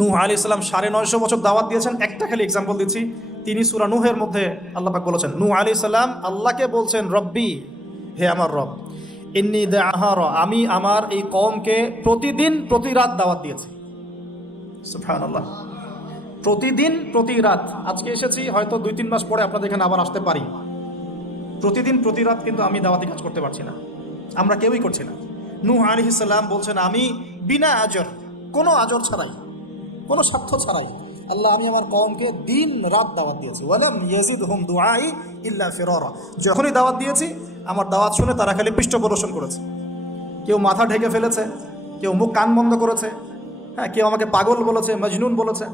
নূহ আলাইহিস সালাম 950 বছর দাওয়াত দিয়েছেন। একটা খালি এক্সাম্পল দিচ্ছি, তিনি সূরা নূহের মধ্যে আল্লাহ পাক বলেছেন, নূহ আলাইহিস সালাম আল্লাহকে বলছেন, রব্বি, হে আমার রব, ইন্নী দাআহারা, আমি আমার এই কওমকে প্রতিদিন প্রতি রাত দাওয়াত দিয়েছি। সুবহানাল্লাহ, প্রতিদিন প্রতি রাত। আজকে এসেছি, হয়তো 2-3 মাস পরে আপনাদের এখানে আবার আসতে পারি। প্রতিদিন প্রতি রাত কিন্তু আমি দাওয়াতি কাজ করতে পারছি না, আমরা কেউই করছি না। নূহ আলাইহিস সালাম বলছেন, আমি বিনা আজর, কোনো আজর ছাড়াই, কোনো স্বার্থ ছাড়াই, আল্লাহ, আমি আমার কওমকে দিন রাত দাওয়াত দিয়েছি। ওয়ালাম ইয়াজিদহুম দুআই ইল্লা ফিরারা, যখনই দাওয়াত দিয়েছি আমার দাওয়াত শুনে তারা খালি পৃষ্ঠ প্রদর্শন করেছে। কেউ মাথা ঢেকে ফেলেছে, কেউ মুখ কান বন্ধ করেছে, হ্যাঁ, কেউ আমাকে পাগল বলেছে, মজনুন বলেছে।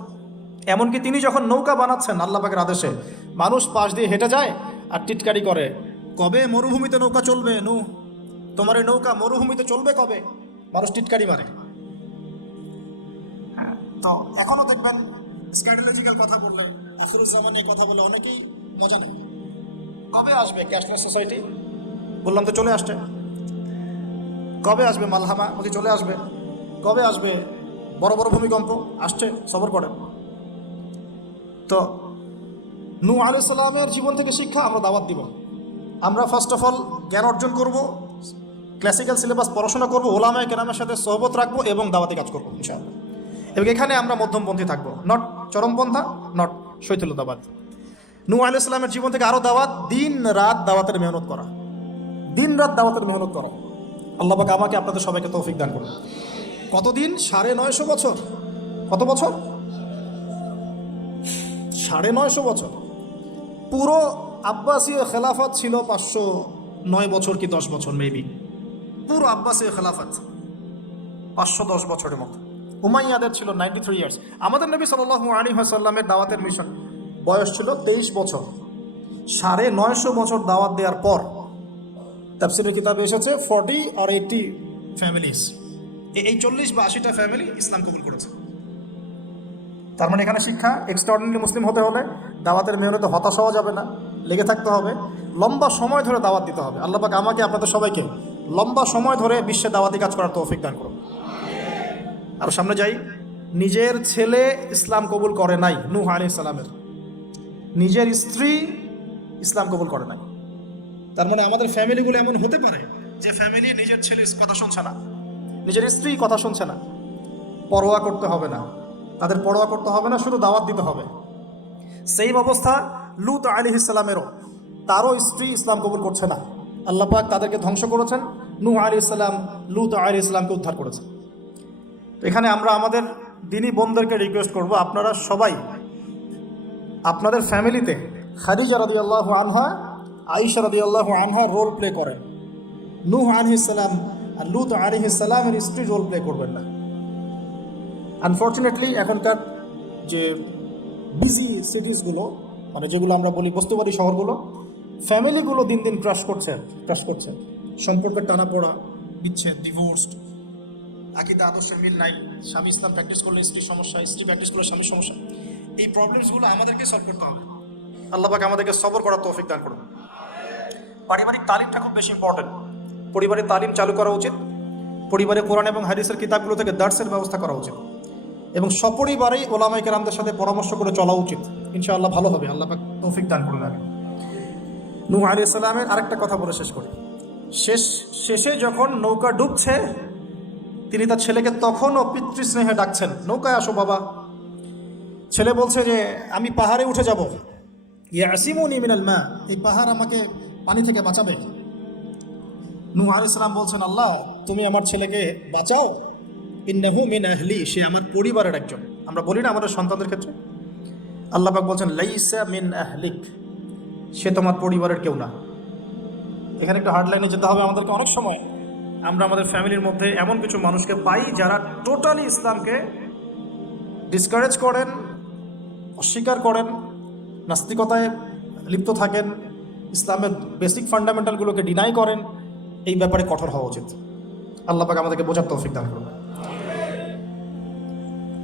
এমনকি তিনি যখন নৌকা বানাচ্ছেন আল্লাহ পাকের আদেশে, মানুষ পাশ দিয়ে হেঁটে যায় আর টিটকারি করে, কবে মরুভূমিতে নৌকা চলবে নূহ, তোমার এই নৌকা মরুভূমিতে চলবে কবে? মানুষ টিটকারি মারে। তো এখনো দেখবেন স্ক্যান্ডোলজিক্যাল কথা বললে, আখিরুজ্জামান নিয়ে কথা বলে অনেকেই মজা নেয়। কবে আসবে ক্যাশলেস সোসাইটি? বললাম তো চলে আসছে। কবে আসবে মালহামা? বলছি চলে আসবে। কবে আসবে বড় বড় ভূমিকম্প? আসছে, সবর করেন। তো নূহ আলাইহিস সালামের জীবন থেকে শিক্ষা আমরা দাওয়াত দিব। আমরা ফার্স্ট অফ অল জ্ঞান অর্জন করব, ক্লাসিক্যাল সিলেবাস পড়াশোনা করব, ওলামায়ে কেরামের সাথে সোহবত রাখবো এবং দাওয়াতি কাজ করবো ইনশাআল্লাহ। এবং এখানে আমরা মধ্যমপন্থী থাকবো, নট চরমপন্থা, নট শৈথিল্যতাবাদ। নূহ আলাইহিস সালামের জীবন থেকে আরও দাওয়াত, দিন রাত দাওয়াতের মেহনত করা, দিন রাত দাওয়াতের মেহনত করা। আল্লাহ পাক আমাকে আপনাদের সবাইকে তৌফিক দান করুন। কতদিন? 950 বছর। কত বছর? 950 বছর। পুরো আব্বাসীয় খেলাফত ছিল 509 বছর কি 10 বছর মেবি। পুরো আব্বাসীয় খেলাফত 510 বছরের মতো। উমাইয়াদের ছিল 93 ইয়ার্স। আমাদের নবী সাল্লাল্লাহু আলাইহি ওয়াসাল্লামের দাওয়াতের মিশন বয়স ছিল 23 বছর। 950 বছর দাওয়াত দেওয়ার পর তাফসীরের কিতাবে এসেছে 40 or 80 ফ্যামিলিজ, এই 40 বা 80টা ফ্যামিলি ইসলাম কবুল করেছে। তার মানে এখানে শিক্ষা, এক্সট্রাঅর্ডিনারি মুসলিম হতে হলে দাওয়াতের মেহনতে হতাশ হওয়া যাবে না, লেগে থাকতে হবে, লম্বা সময় ধরে দাওয়াত দিতে হবে। আল্লাহ পাক আমাকে আপনাদের সবাইকে লম্বা সময় ধরে বিশ্বে দাওয়াতি কাজ করার তৌফিক দান করুন। আর সামনে যাই। নিজের ছেলে ইসলাম কবুল করে নাই নূহ আলাইহিস সালামের, নিজের স্ত্রী ইসলাম কবুল করে নাই। তার মানে আমাদের ফ্যামিলিগুলো এমন হতে পারে যে ফ্যামিলি নিজের ছেলের কথা শুনছে না, নিজের স্ত্রী কথা শুনছে না। পরোয়া করতে হবে না, তাদের পরোয়া করতে হবে না, শুধু দাওয়াত দিতে হবে। সেই অবস্থা লূত আলাইহিস সালামেরও, তারও স্ত্রী ইসলাম কবুল করছে না। আল্লাহ পাক তাদেরকে ধ্বংস করেছেন। নূহ আলাইহিস সালাম লূত আলাইহিস সালামকে উদ্ধার করেছেন। তো এখানে আমরা আমাদের দিনী বোনদেরকে রিকোয়েস্ট করব, আপনারা সবাই আপনাদের ফ্যামিলিতে খাদিজা রাদিয়াল্লাহু আনহা, আয়েশা রাদিয়াল্লাহু আনহা রোল প্লে করেন। নূহ আলাইহিস সালাম আর লূত আলাইহিস সালামের স্ত্রী রোল প্লে করবেন না। আনফর্চুনেটলি এখনকার যে বিজি সিটিসগুলো, মানে যেগুলো আমরা বলি বস্তুবাদী শহরগুলো, ফ্যামিলিগুলো দিন দিন ক্রাশ করছে। সম্পর্কের টানাপোড়া, বিচ্ছেদ, ডিভোর্সড, আকিদা আদর্শে মিল নাই। স্বামী ইসলাম প্র্যাকটিস করলে স্ত্রীর সমস্যা, স্ত্রী প্র্যাকটিস করলে স্বামীর সমস্যা। এই প্রবলেমসগুলো আমাদেরকে সলভ করতে হবে। আল্লাহ পাক আমাদেরকে সবর করার তৌফিক দান করুন। পারিবারিক তালিমটা খুব বেশি ইম্পর্টেন্ট। পরিবারের তালিম চালু করা উচিত। পরিবারে কোরআন এবং হাদিসের কিতাবগুলো থেকে দার্সের ব্যবস্থা করা উচিত এবং সপরিবারেই ওলামায়ে কেরামদের সাথে পরামর্শ করে চলা উচিত। ইনশাআল্লাহ ভালো হবে। আল্লাহ পাক তৌফিক দান করুন। আমি নূহ আলাইহিস সালামের আরেকটা কথা বলে শেষ করি। শেষে যখন নৌকা ডুবছে, তিনি তার ছেলেকে তখনও পিতৃস্নেহে ডাকছেন, নৌকায় আসো বাবা। ছেলে বলছে যে আমি পাহাড়ে উঠে যাব, ইয়াসিমুনি মিনাল মা, এই পাহাড় আমাকে পানি থেকে বাঁচাবে। নূহ আলাইহিস সালাম বলছেন, আল্লাহ তুমি আমার ছেলেকে বাঁচাও, ইন্নাহু মিন আহলি, সে আমার পরিবারের একজন। আমরা বলি না আমাদের সন্তানদের ক্ষেত্রে, আল্লাহ পাক বলছেন লাইসা মিন আহলিক, সে তোমার পরিবারের কেউ না। এখানে একটু হার্ড লাইনে যেতে হবে আমাদেরকে। অনেক সময় আমরা আমাদের ফ্যামিলির মধ্যে এমন কিছু মানুষকে পাই যারা টোটালি ইসলামকে ডিসকারেজ করেন, অস্বীকার করেন, নাস্তিকতায় লিপ্ত থাকেন, ইসলামের বেসিক ফান্ডামেন্টালগুলোকে ডিনাই করেন। এই ব্যাপারে কঠোর হওয়া উচিত। আল্লাহ পাক আমাদেরকে বোঝার তৌফিক দান করুন।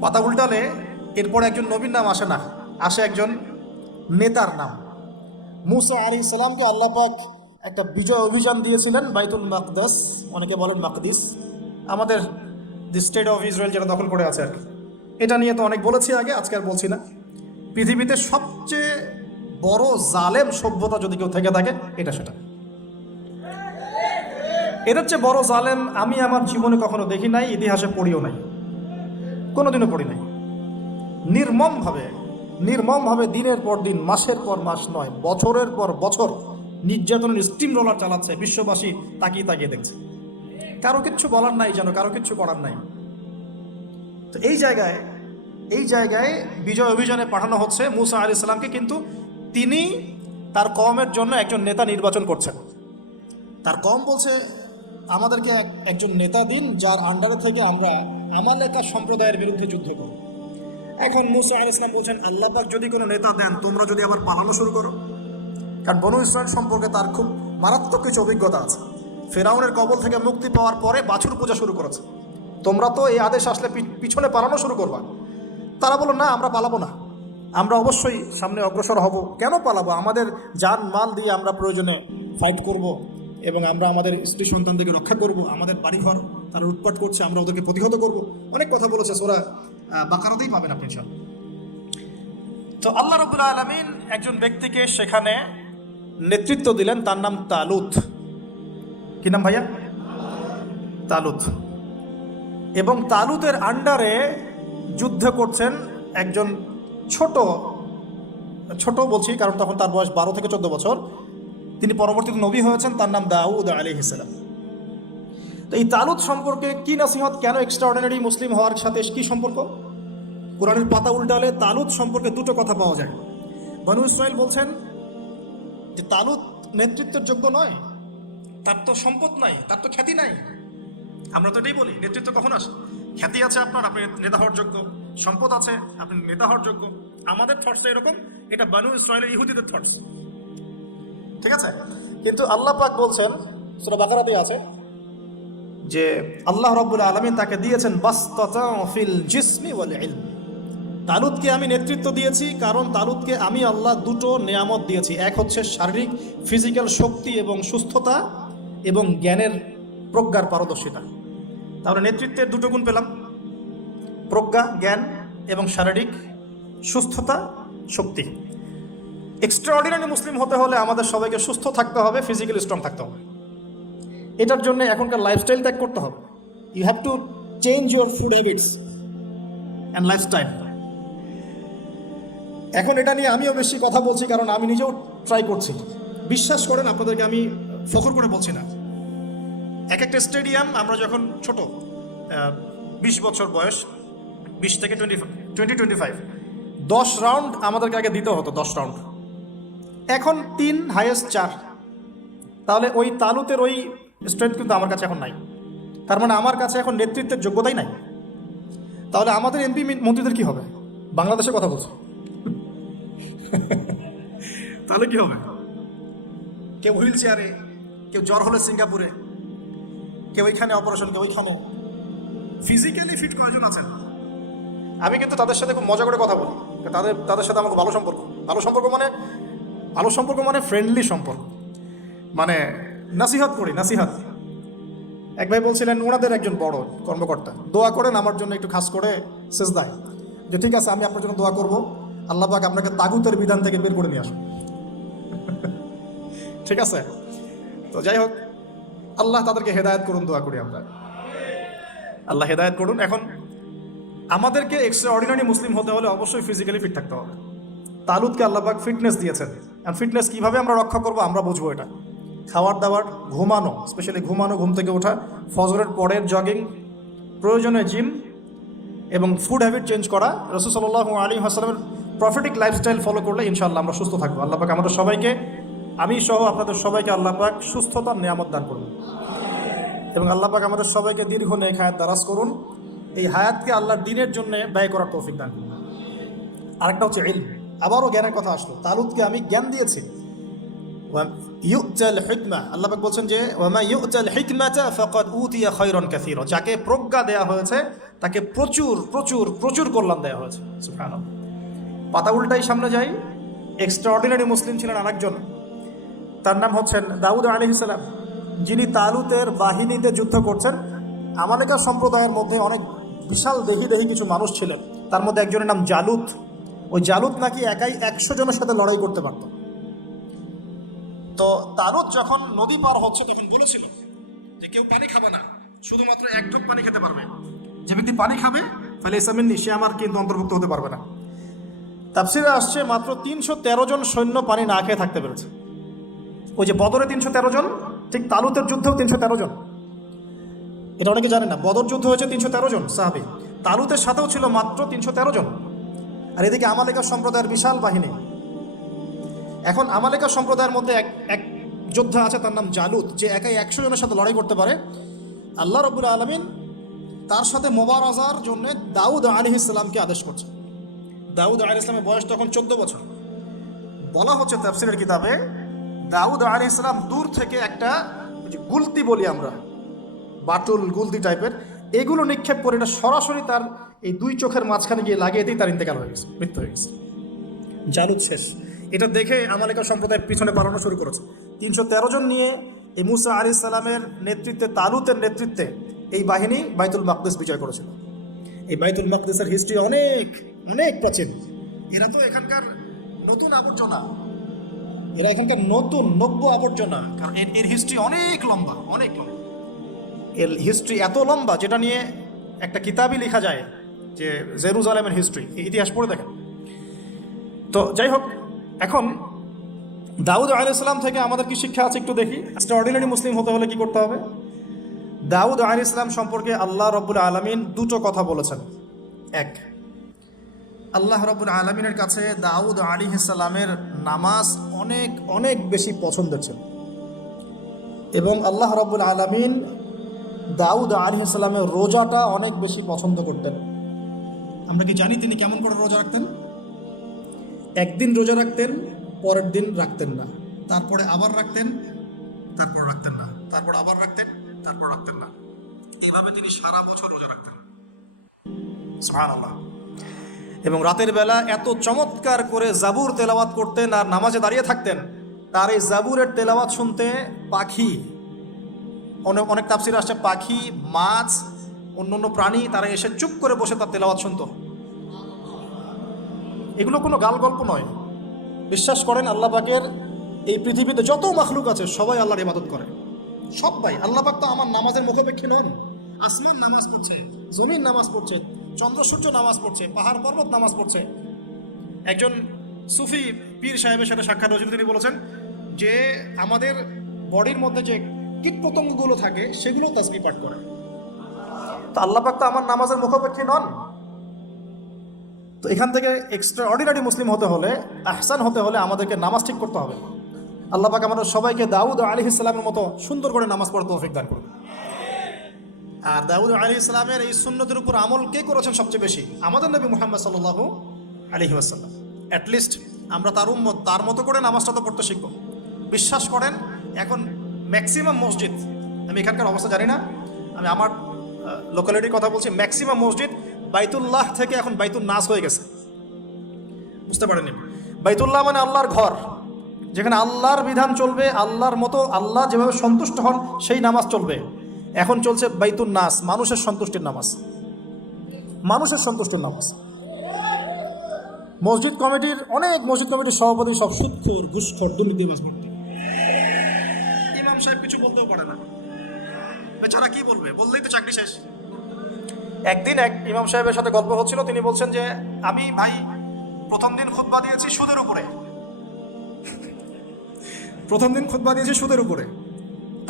পাতা উল্টালে এরপরে একজন নবীর নাম আসে না, আসে একজন নেতার নাম। মূসা আলাইহিস সালামকে আল্লাহ পাক একটা বিজয় অভিযান দিয়েছিলেন বাইতুল মাকদাস, অনেকে বলেন মাকদিস, আমাদের দি স্টেট অফ ইসরায়েল যেটা দখল করে আছে আর কি। এটা নিয়ে তো অনেক বলেছি আগে, আজকে আর বলছি না। পৃথিবীতে সবচেয়ে বড় জালেম সভ্যতা যদি কেউ থেকে থাকে, এটা সেটা। এদের চেয়ে বড় জালেম আমি আমার জীবনে কখনো দেখি নাই, ইতিহাসে পড়িও নাই, কোনোদিনও পড়ি নাই। নির্মমভাবে দিনের পর দিন, মাসের পর মাস নয়, বছরের পর বছর নির্যাতনের স্টিম রোলার চালাচ্ছে, বিশ্ববাসী তাকিয়ে তাকিয়ে দেখছে। কারো কিচ্ছু বলার নাই, যেন কারো কিচ্ছু করার নাই। তো এই জায়গায় বিজয় অভিযানে পাঠানো হচ্ছে মুসা আলাইহিস সালামকে, কিন্তু তিনি তার কওমের জন্য একজন নেতা নির্বাচন করছেন। তার কওম বলছে, আমাদেরকে একজন নেতা দিন যার আন্ডারে থেকে আমরা আমালেকা সম্প্রদায়ের বিরুদ্ধে যুদ্ধ করব। এখন মুসা আলাইহিস সালাম বলছেন, আল্লাহ পাক যদি কোনো নেতা দেন, তোমরা যদি আবার পালানো শুরু করো। কারণ বনু ইসরাইল সম্পর্কে তার খুব মারাত্মক কিছু অভিজ্ঞতা আছে। ফেরাউনের কবল থেকে মুক্তি পাওয়ার পরে বাছুর পূজা শুরু করেছে। তোমরা তো এই আদেশ আসলে পিছনে পালানো শুরু করবা। তারা বলল, না, আমরা পালাবো না, আমরা অবশ্যই সামনে অগ্রসর হব। কেন পালাবো? আমাদের জান মাল দিয়ে আমরা প্রয়োজনে ফাইট করব, এবং আমরা আমাদের স্ত্রী সন্তানদেরকে রক্ষা করব। আমাদের বাড়িঘর তারা লুটপাট করছে, আমরা ওদেরকে প্রতিহত করব। অনেক কথা বলেছে, সূরা বাকারাতেই পাবেন আপনি ইনশাআল্লাহ। তো আল্লাহ রাব্বুল আলামিন একজন ব্যক্তিকে সেখানে নেতৃত্ব দিলেন, তার নাম তালুত। কি নাম ভাইয়া? তালুত। এবং তালুতের আন্ডারে যুদ্ধ করছেন একজন ছোট বলছি কারণ তখন তার বয়স 12 থেকে 14 বছর। তিনি পরবর্তীতে নবী হয়েছেন, তার নাম দাউদ আলাইহিস সালাম। তো এই তালুত সম্পর্কে কি নসিহত, কেন এক্সট্রাঅর্ডিনারি মুসলিম হওয়ার সাথে কি সম্পর্ক? কোরআনের পাতা উল্টালে তালুত সম্পর্কে দুটো কথা পাওয়া যায়। বনু ইসরাইল বলছেন যে তালুত নেতৃত্বের যোগ্য নয়, তার তো সম্পদ নাই, তার তো খ্যাতি নাই। আমরা তো এটাই বলি, নেতৃত্ব কখন আসে? খ্যাতি আছে আপনার, আপনি নেতা হওয়ার যোগ্য, সম্পদ আছে, আপনি নেতা হওয়ার যোগ্য। আমাদের থটস এরকম, এটা বনু ইসরাইলের ইহুদিদের থটস, ঠিক আছে? কিন্তু আল্লাহ পাক বলছেন, সূরা বাকারাতে আছে যে আল্লাহ রাব্বুল আলামিন তাকে দিয়েছেন বাসতাতা ফিল জিসমি ওয়াল ইলম। তালুতকে আমি নেতৃত্ব দিয়েছি কারণ তালুতকে আমি আল্লাহ দুটো নিয়ামত দিয়েছি। এক হচ্ছে শারীরিক ফিজিক্যাল শক্তি এবং সুস্থতা, এবং জ্ঞানের প্রজ্ঞার পারদর্শিতা। তাহলে নেতৃত্বের দুটো গুণ পেলাম, প্রজ্ঞা, জ্ঞান এবং শারীরিক সুস্থতা, শক্তি। এক্সট্রাঅর্ডিনারি মুসলিম হতে হলে আমাদের সবাইকে সুস্থ থাকতে হবে, ফিজিক্যালি স্ট্রং থাকতে হবে। এটার জন্য এখনকার লাইফস্টাইল ত্যাগ করতে হবে। You have to change your food habits and lifestyle. এখন এটা নিয়ে আমিও বেশি কথা বলছি কারণ আমি নিজেও ট্রাই করছি। বিশ্বাস করেন, আপনাদেরকে আমি ফখর করে বলছি না। এক একটা স্টেডিয়াম আমরা যখন ছোট 20 বছর বয়স, 20 থেকে 25, 10 রাউন্ড আমাদেরকে আগে দিতে হতো, 10 রাউন্ড। এখন 3, হাইয়েস্ট 4। তাহলে ওই তালুতের ওই স্ট্রেংথ কিন্তু আমার কাছে এখন নাই। তার মানে আমার কাছে এখন নেতৃত্বের যোগ্যতাই নাই। তাহলে আমাদের এমপি মন্ত্রীদের কি হবে? বাংলাদেশের কথা বলছো, তাহলে কি হবে? কেউ হুইল চেয়ারে, কেউ জ্বর হলে সিঙ্গাপুরে, কেউ ওইখানে অপারেশন, কেউ ওইখানে। ফিজিক্যালি ফিট কয়েকজন আছেন? আমি কিন্তু তাদের সাথে খুব মজা করে কথা বলি। তাদের সাথে আমার ভালো সম্পর্ক। ভালো সম্পর্ক মানে ফ্রেন্ডলি সম্পর্ক, মানে নাসিহত করি, নাসিহত। এক ভাই বলছিলেন, ওনাদের একজন বড় কর্মকর্তা, দোয়া করেন আমার জন্য একটু খাস করে সেজদায়, যে ঠিক আছে আমি আপনার জন্য দোয়া করবো, আল্লাহ পাক আপনাকে তাগুতের বিধান থেকে বের করে নিয়ে আসুন। ঠিক আছে? তো যাই হোক, আল্লাহ তাদেরকে হেদায়েত করুন, দোয়া করি আমরা, আল্লাহ হেদায়েত করুন। এখন আমাদেরকে এক্সট্রাঅর্ডিনারি মুসলিম হতে হলে অবশ্যই ফিজিক্যালি ফিট থাকতে হবে। তালুতকে আল্লাহ পাক ফিটনেস দিয়েছেন, আর ফিটনেস কীভাবে আমরা রক্ষা করবো আমরা বুঝবো। এটা খাবার দাবার, ঘুমানো, স্পেশালি ঘুমানো, ঘুম থেকে ওঠা, ফজরের পরের জগিং, প্রয়োজনে জিম, এবং ফুড হ্যাবিট চেঞ্জ করা। রাসূল সাল্লাল্লাহু আলাইহি ওয়াসাল্লামের প্রফেটিক লাইফস্টাইল ফলো করলে ইনশাআল্লাহ আমরা সুস্থ থাকবো। আল্লাহ পাক আমাদের সবাইকে, আমি সহ আপনাদের সবাইকে আল্লাহ পাক সুস্থতার নিয়ামত দান করুন, এবং আল্লাহ পাক আমাদের সবাইকে দীর্ঘ নেক হায়াত দারাজ করুন। এই হায়াতকে আল্লাহর দ্বীনের জন্য ব্যয় করার তৌফিক দান করুন। আরেকটা হচ্ছে ইলম। আবারও জ্ঞানের কথা আসলো। তালুতকে আমি জ্ঞান দিয়েছি। ইউ'তাল হিকমা, আল্লাহ পাক বলছেন যে ওয়ামা ইউ'তাল হিকমাতা ফাকাদ উতিয়া খায়রান কাসীরা। যাকে প্রজ্ঞা দেয়া হয়েছে তাকে প্রচুর প্রচুর প্রচুর কল্যাণ দেওয়া হয়েছে। সুবহানাল্লাহ। পাতা উল্টাই সামনে যাই, এক্সট্রাঅর্ডিনারি মুসলিম ছিলেন আরেকজন, তার নাম হচ্ছেন দাউদ আলাইহিস সালাম, যিনি তালুতের বাহিনীতে যুদ্ধ করছেন। আমালেকা সম্প্রদায়ের মধ্যে অনেক বিশাল দেহি কিছু মানুষ ছিলেন, তার মধ্যে একজনের নাম জালুত। ওই জালুত নাকি একাই 100 জনের সাথে লড়াই করতে পারত। তো তালুত যখন নদী পার হচ্ছে তখন বলেছিল যে কেউ পানি খাবে না, শুধুমাত্র 1 ঢোক পানি খেতে পারবে। যে ব্যক্তি পানি খাবে তাহলে ইসলামিনী সে আমার কিন্তু অন্তর্ভুক্ত হতে পারবে না। তাফসিরে আসছে মাত্র 313 জন সৈন্য পানি না খেয়ে থাকতে পেরেছে। ওই যে বদরে 313 জন, ঠিক তালুতের যুদ্ধেও 313 জন। এটা অনেকে জানে না, বদর যুদ্ধ হয়েছে 313 জন সাহাবী, তালুতের সাথেও ছিল মাত্র 313 জন। আর এদিকে আমালেকা সম্প্রদায়ের বিশাল বাহিনী। এখন আমালেকা সম্প্রদায়ের মধ্যে এক যোদ্ধা আছে, তার নাম জালুত, যে একাই 100 জনের সাথে লড়াই করতে পারে। আল্লাহ রাব্বুল আলামিন তার সাথে মোবারজার জন্য দাউদ আলাইহিস সালামকে আদেশ করছে। দাউদ আলাইহিস সালামের বয়স তখন 14 বছর। বলা হচ্ছে তাফসীরের কিতাবে, দাউদ আলাইহিস সালাম দূর থেকে একটা গুলতি বলি আমরা, বাটুল গুলতি টাইপের, এগুলো নিক্ষেপ করে এটা সরাসরি তার এই 2 চোখের মাঝখানে গিয়ে লাগিয়ে দিয়ে তার ইন্তেকাল হয়ে গেছে, মৃত্যু হয়ে গেছে। জালুত শেষ। এটা দেখে আমালেকা সম্প্রদায়ের পিছনে পালানো শুরু করেছে। 313 জন নিয়ে এই মুসা আলাইহিস সালামের নেতৃত্বে, তালুতের নেতৃত্বে এই বাহিনী বাইতুল মাকদিস বিজয় করেছিল। এই বাইতুল মাকদিসের হিস্ট্রি অনেক অনেক প্রাচীন। এরা তো এখানকার নতুন আবর্জনা, এরা এখানকার নতুন নব্য আবর্জনা, কারণ এর হিস্ট্রি অনেক লম্বা, অনেক লম্বা। এর হিস্ট্রি এত লম্বা যেটা নিয়ে একটা কিতাবই লেখা যায়, যে জেরুজালেমের হিস্ট্রি, এই ইতিহাস পড়ে দেখেন। তো যাই হোক, এখন দাউদ আলাইহিস সালাম থেকে আমাদের কি শিক্ষা আছে একটু দেখি। এক্সট্রাঅর্ডিনারি মুসলিম হতে হলে কি করতে হবে? দাউদ আলাইহিস সালাম সম্পর্কে আল্লাহ রাব্বুল আলামিন 2টো কথা বলেছেন। এক, আল্লাহ রাব্বুল আলামিনের কাছে দাউদ আলাইহিস সালামের নামাজ অনেক অনেক বেশি পছন্দের ছিল, এবং আল্লাহ রাব্বুল আলামিন দাউদ আলাইহিস সালামের রোজাটা অনেক বেশি পছন্দ করতেন। আমরা কি জানি তিনি কেমন করে রোজা রাখতেন? একদিন রোজা রাখতেন, পরের দিন রাখতেন না, তারপরে আবার রাখতেন, তারপর রাখতেন না, তারপর আবার রাখতেন, তারপর রাখতেন না। এইভাবে তিনি সারা বছর রোজা রাখতেন, সুবহানাল্লাহ। এবং রাতের বেলা এত চমৎকার করে জাবুর তেলাওয়াত করতেন আর নামাজে দাঁড়িয়ে থাকতেন, তার এই জাবুরের তেলাওয়াত শুনতে পাখি, অনেক তাফসীরে আসছে পাখি, মাছ, অন্য প্রাণী, তারা এসে চুপ করে বসে তার তেলাওয়াত শুনতো। এগুলো কোনো গাল গল্প নয়। বিশ্বাস করেন, আল্লাহ পাকের এই পৃথিবীতে যত মাখলুক আছে সবাই আল্লাহর ইবাদত করে, সবাই। আল্লাহ পাক তো আমার নামাজের মুখাপেক্ষী নন। আসমান নামাজ পড়ছে, জমিন নামাজ পড়ছে, চন্দ্র সূর্য নামাজ পড়ছে, পাহাড় পর্বত নামাজ পড়ছে। একজন সুফি পীর সাহেবের সাথে সাক্ষাৎ হয়েছিল, তিনি বলেছেন যে আমাদের বডির মধ্যে যে কীটপতঙ্গগুলো থাকে সেগুলো তাসবিহ পাঠ করে। তো আল্লাহ পাক তো আমার নামাজের মুখাপেক্ষী নন। তো এখান থেকে এক্সট্রা অর্ডিনারি মুসলিম হতে হলে, আহসান হতে হলে আমাদেরকে নামাজ ঠিক করতে হবে। আল্লাহ পাক আমাদের সবাইকে দাউদ আলাইহিস সালামের মতো সুন্দর করে নামাজ পড়ার তৌফিক দান করুন। আর দাউদ আলাইহিস সালামের এই সুন্নতের উপর আমল কে করেছেন সবচেয়ে বেশি? আমাদের নবী মুহাম্মদ সাল্লাল্লাহু আলাইহি ওয়াসাল্লাম। অ্যাটলিস্ট আমরা তার উম্মত, তার মতো করে নামাজটা তো পড়তে শিখব। বিশ্বাস করেন, এখন ম্যাক্সিমাম মসজিদ, আমি এখানকার অবস্থা জানি না, আমি আমার লোকালিটির কথা বলছি, ম্যাক্সিমাম মসজিদ বাইতুল্লাহ থেকে এখন বাইতুল নাস হয়ে গেছে। বুঝতে পারেননি? বাইতুল্লাহ মানে আল্লাহর ঘর, যেখানে আল্লাহর বিধান চলবে, আল্লাহর মতো, আল্লাহ যেভাবে সন্তুষ্ট হন সেই নামাজ চলবে। এখন চলছে বাইতুল নাস, মানুষের সন্তুষ্টির নামাজ, মানুষের সন্তুষ্টির নামাজ। মসজিদ কমিটির, অনেক মসজিদ কমিটির সভাপতি সব সুদখোর, ঘুষখোর, দুর্নীতিবাজ ভর্তি। ইমাম সাহেব কিছু বলতেও পারে না, বেচারা কি বলবে? বললেই তো চাকরি শেষ। একদিন এক ইমাম সাহেবের সাথে গল্প হচ্ছিল, তিনি বলছেন যে আমি ভাই প্রথম দিন খুতবা দিয়েছি সুদের উপরে, প্রথম দিন খুতবা দিয়েছি সুদের উপরে,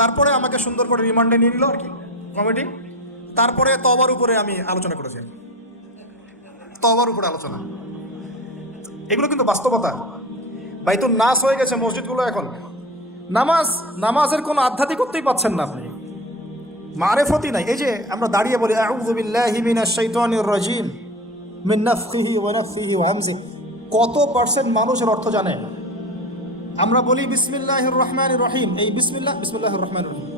তারপরে আমাকে সুন্দর করে রিমান্ডে নিয়ে নিল আর কি কমিটি, তারপরে তওবার উপরে আমি আলোচনা করেছি, তওবার উপরে আলোচনা। এগুলো কিন্তু বাস্তবতা। বাইতুল নাস হয়ে গেছে মসজিদগুলো এখন। নামাজের কোনো আধ্যাত্মিকতাই পাচ্ছেন না আপনি, মারেফতি নাই। এই যে আমরা দাঁড়িয়ে বলি আউযু বিল্লাহি মিনাশ শাইতানির রাজিম মিন নাফখিহি ওয়া নাফসিহি ওয়া হামজিহি, কত পার্সেন্ট মানুষের অর্থ জানে? আমরা বলি বিসমিল্লাহির রহমানির রহিম, এই বিসমিল্লাহির রহমানির রহিম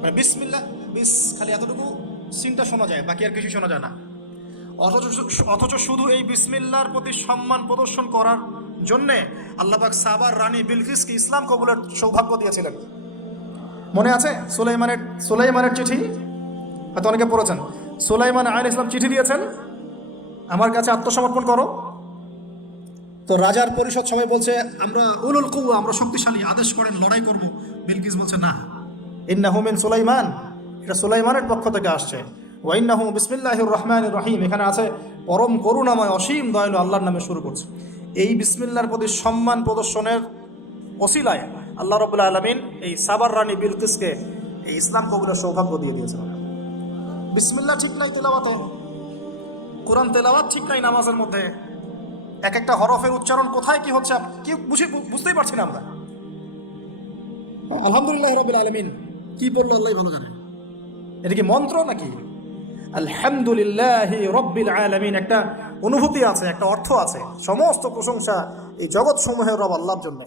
মানে বিসমিল্লাহ, খালি এতটুকু সিনটা শোনা যায়, বাকি আর কিছু শোনা যায় না। অথচ শুধু এই বিসমিল্লাহর প্রতি সম্মান প্রদর্শন করার জন্যে আল্লাহ পাক সাবার রানী বিলকিসকে ইসলাম কবুলের সৌভাগ্য দিয়েছিলেন। মনে আছে সুলাইমানের চিঠি? হয়তো অনেকে পড়েছেন। সুলাইমান আলাইহিস সালাম চিঠি দিয়েছেন আমার কাছে আত্মসমর্পণ করো। তো রাজার পরিষদ সবাই বলছে আমরা উলুল কুওয়া, আমরা শক্তিশালী, আদেশ করেন লড়াই করব। বিলকিস বলছে না, ইন্নাহু মিন সুলাইমান, এটা সুলাইমানের পক্ষ থেকে আসছে। ওয়া ইন্নাহু বিসমিল্লাহির রহমানির রহিম, এখানে আছে পরম করুণাময় অসীম দয়ালু আল্লাহর নামে শুরু করছে। এই বিসমিল্লাহর প্রতি সম্মান প্রদর্শনের ওসিলায় আল্লাহ রাব্বুল আলামিন এই সাবার রানী বিলকিসকে এই ইসলাম কবুলের সৌভাগ্য দিয়ে দিয়েছেন। বিসমিল্লাহ ঠিক নাই তেলাওয়াতে, কোরআন তেলাওয়াত ঠিক নাই নামাজের মধ্যে, এক একটা হরফের উচ্চারণ কোথায় কি হচ্ছে কি বুঝতেই পারছি না আমরা। আলহামদুলিল্লাহ রাব্বিল আলামিন কি বললো আল্লাহই ভালো জানে। এটা কি মন্ত্র নাকি? আলহামদুলিল্লাহি রাব্বিল আলামিন একটা অনুভূতি আছে, একটা অর্থ আছে। সমস্ত প্রশংসা এই জগৎ সমূহের রব আল্লাহর জন্য।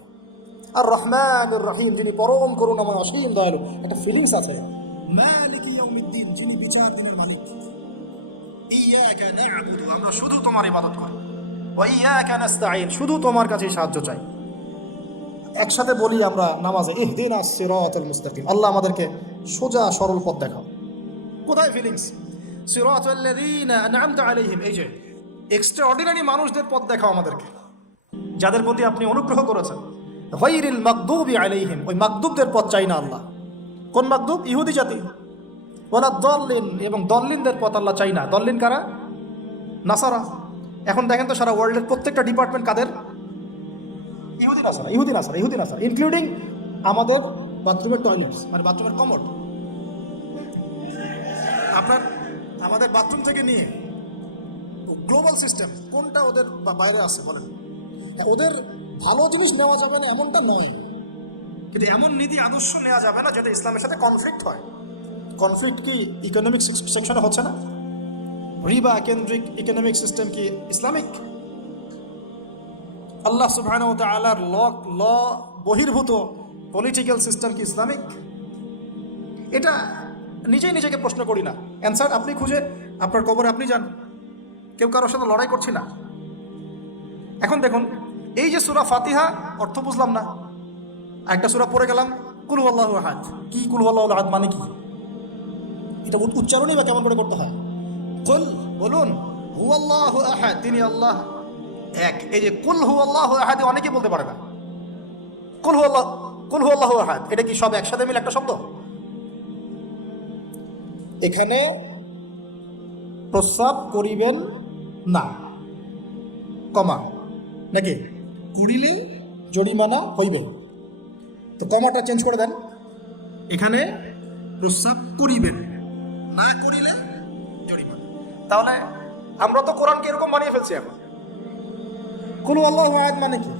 আর রহমানুর রহিম, যিনি পরম করুণাময় অসীম দয়ালু, একটা ফিলিংস আছে। মালিকি ইয়াউমিদ্দিন, যিনি বিচার দিনের মালিক। ইয়াকা না'বুদু, আমরা শুধু তোমার ইবাদত করি। ওয়া ইয়াকা নাস্তাঈন, শুধু তোমার কাছেই সাহায্য চাই। একসাথে বলি আমরা নামাজে, ইহদিনাস সিরাতাল মুস্তাকিম, আল্লাহ আমাদেরকে সোজা সরল পথ দেখাও। কোথায় ফিলিংস? সিরাতাল লাযীনা আন'আমতা আলাইহিম, এই যে এক্সট্রাঅর্ডিনারি মানুষদের পথ দেখাও আমাদেরকে, যাদের প্রতি আপনি অনুগ্রহ করেছেন। গায়রিল মাগদুবি আলাইহিম, ওই মাগদুবদের পথ চাই না আল্লাহ। কোন মাগদুব? ইহুদি জাতি। ওয়ালা দল্লিন, এবং দল্লিনদের পথ আল্লাহ চাই না। দল্লিন কারা? নাসারা। এখন দেখেন তো সারা ওয়ার্ল্ডের প্রত্যেকটা ডিপার্টমেন্ট কাদের? ইহুদি নাসারা, ইহুদি নাসারা, ইহুদি নাসারা, ইনক্লুডিং আমাদের বাথরুমের টয়লেটস, মানে বাথরুমের কমোড। আপনার আমাদের বাথরুম থেকে নিয়ে গ্লোবাল সিস্টেম কোনটা ওদের বাইরে আছে বলেন? ওদের ভালো জিনিস নেওয়া যাবে না এমনটা নয়, কিন্তু এমন নীতি আদর্শ নেওয়া যাবে না যেটা ইসলামের সাথে কনফ্লিক্ট হয়। কনফ্লিক্ট কি ইকোনমিক সেকশনে হচ্ছে না? রিবা কেন্দ্রিক ইকোনমিক সিস্টেম কি ইসলামিক? আল্লাহ সুবহানাহু ওয়া তাআলার ল বহির্ভূত পলিটিক্যাল সিস্টেম কি ইসলামিক? এটা নিজেই নিজেকে প্রশ্ন করি না, অ্যান্সার আপনি খুঁজে আপনার কবরে আপনি যান। কেউ কারোর সাথে লড়াই করছি না। এখন দেখুন, এই যে সূরা ফাতিহা অর্থ বুঝলাম না, একটা সূরা পড়ে গেলাম, কুল হুয়াল্লাহু আহাদ। কি কুল হুয়াল্লাহু আহাদ মানে কি? এটা উচ্চারণই বা কেমন করে করতে হয়? কুল, বলুন, হুয়াল্লাহু আহাদ, তিনি আল্লাহ এক। এই যে কুল হুয়াল্লাহু আহাদ অনেকে বলতে পারে না। কুল হুয়াল্লাহু আহাদ, এটা কি সব একসাথে মিলে একটা শব্দ? এখানে প্রস্রাব করিবেন না, কমা, নাকি করিলে জরিমানা হইবে। তো কমাটা চেঞ্জ করে দেন, এখানে প্রস্রাব করিবেন, না করিলে জরিমানা। তাহলে আমরা তো কোরআনকে এরকম বানিয়ে ফেলছি এখন। কুল আল্লাহু আহাদ মানে কি?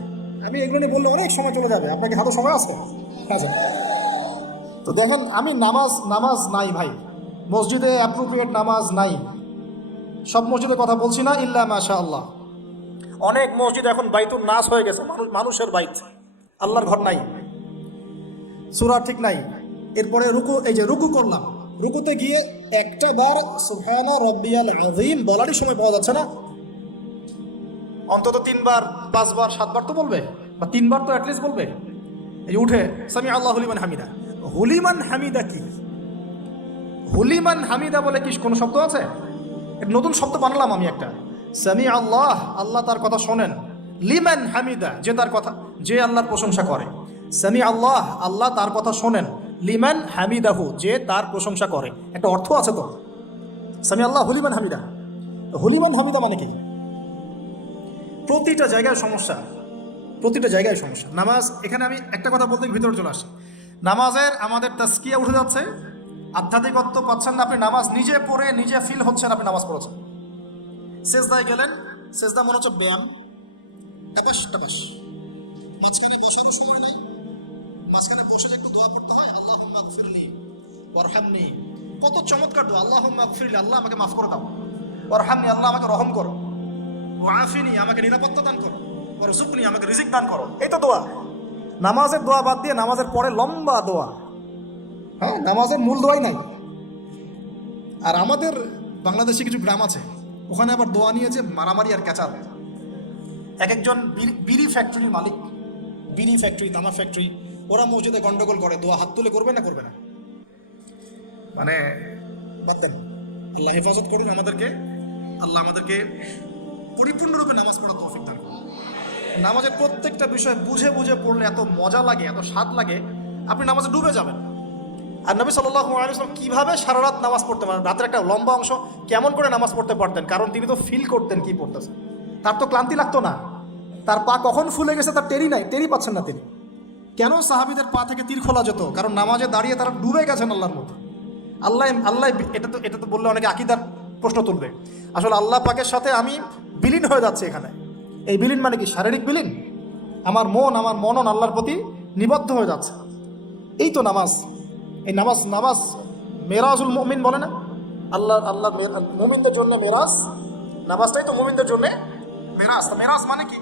আমি এগুলো নিয়ে বললে অনেক সময় চলে যাবে। আপনাকে হাতে সময় আছে? আচ্ছা, তো দেখেন, আমি নামাজ নাই ভাই, মসজিদে অ্যাপ্রোপ্রিয়েট নামাজ নাই। সব মসজিদের কথা বলছি না, ইল্লা মাশাআল্লাহ। অনেক মসজিদ এখন বাইতুন নাস হয়ে গেছে, মানুষের বাইত, আল্লাহর ঘর নাই, সূরা ঠিক নাই। এরপরে রুকু, এই যে রুকু করলাম, রুকুতে গিয়ে একটা বার সুবহানা রাব্বিয়াল আযীম বলারই সময় পাওয়া যাচ্ছে না। অন্তত 3 বার 5 বার 7 বার তো বলবে, বা 3 বার তো অ্যাটলিস্ট বলবে। এই উঠে সামি আল্লাহু লিমান হামিদা। হুলিমান হামিদা কি? হুলিমান হামিদা বলে কি কোনো শব্দ আছে? একটা নতুন শব্দ বানালাম আমি একটা। সামি আল্লাহ, আল্লাহ তার কথা শোনেন। লিমান হামিদা, যে তার কথা, যে আল্লাহর প্রশংসা করে। সামি আল্লাহ, আল্লাহ তার কথা শোনেন। লিমান হামিদাহু, যে তার প্রশংসা করে। একটা অর্থ আছে তো, সামি আল্লাহ হুলিমান হামিদা। হুলিমান হামিদা মানে কি? প্রতিটা জায়গায় সমস্যা, প্রতিটা জায়গায় সমস্যা। নামাজ, এখানে আমি একটা কথা বলতে ভিতরে চলে আসি। নামাজের আমাদের তাসকিয়া উঠে যাচ্ছে, আধ্যাত্মিকত্ব পাচ্ছেন না। আপনি নামাজ নিজে পড়ে নিজে ফিল হচ্ছেন আপনি নামাজ পড়েছেন। সেজদায় গেলেন, সেজদা মনে হচ্ছে ব্যায়াম, টাপাস টাপাস। মাঝখানে বসারও সময় নাই, মাঝখানে বসে যে একটু দোয়া পড়তে হয়, আল্লাহুম্মা গফিরলি ওয়ারহামনি। কত চমৎকার দোয়া, আল্লাহুম্মা গফিরলি, আল্লাহ আমাকে মাফ করে দাও। ওয়ারহামনি, আল্লাহ আমাকে রহম করো। ওয়াফিনি, আমাকে নিরাপত্তা দান করো। ওয়ারযুকনি, আমাকে রিজিক দান করো। এই তো দোয়া। নামাজের দোয়া বাদ দিয়ে নামাজের পরে লম্বা দোয়া। হ্যাঁ, নামাজের মূল দোয়াই নাই। আর আমাদের বাংলাদেশে কিছু গ্রাম আছে, ওখানে আবার দোয়া নিয়েছে মারামারি আর ক্যাচাল। এক একজন বিড়ি ফ্যাক্টরির মালিক, বিড়ি ফ্যাক্টরি, তামাক ফ্যাক্টরি, ওরা মসজিদে গন্ডগোল করে, দোয়া হাত তুলে করবে না করবে না, মানে বাদ দেন। আল্লাহ হেফাজত করুন আমাদেরকে, আল্লাহ আমাদেরকে পরিপূর্ণরূপে নামাজ পড়া তৌফিক দান করুন। নামাজের প্রত্যেকটা বিষয় বুঝে বুঝে পড়লে এত মজা লাগে, এত স্বাদ লাগে, আপনি নামাজে ডুবে যাবেন। আর নবী সাল্লাল্লাহু আলাইহি ওয়াসাল্লাম কীভাবে সারা রাত নামাজ পড়তে পারেন, রাতের একটা লম্বা অংশ কেমন করে নামাজ পড়তে পারতেন? কারণ তিনি তো ফিল করতেন কি পড়তেছেন, তার তো ক্লান্তি লাগতো না, তার পা কখন ফুলে গেছে তার টেরি পাচ্ছেন না তিনি। কেন সাহাবীদের পা থেকে তীর খোলা যেত? কারণ নামাজে দাঁড়িয়ে তারা ডুবে গেছেন আল্লাহর মধ্যে। আল্লাহ এটা তো বললে অনেকে আকীদার প্রশ্ন তুলবে। আসলে আল্লাহ পাকের সাথে আমি বিলীন হয়ে যাচ্ছি এখানে। এই বিলীন মানে কি? শারীরিক বিলীন। আমার মনন আল্লাহর প্রতি নিবদ্ধ হয়ে যাচ্ছে। এই তো নামাজ। এই নামাজ মেরাজুল মুমিন বলে না, আল্লাহ মুমিনদের জন্য মেরাজ, নামাজটাই তো মুমিনদের জন্য মেরাজ। মেরাজ মানে কি?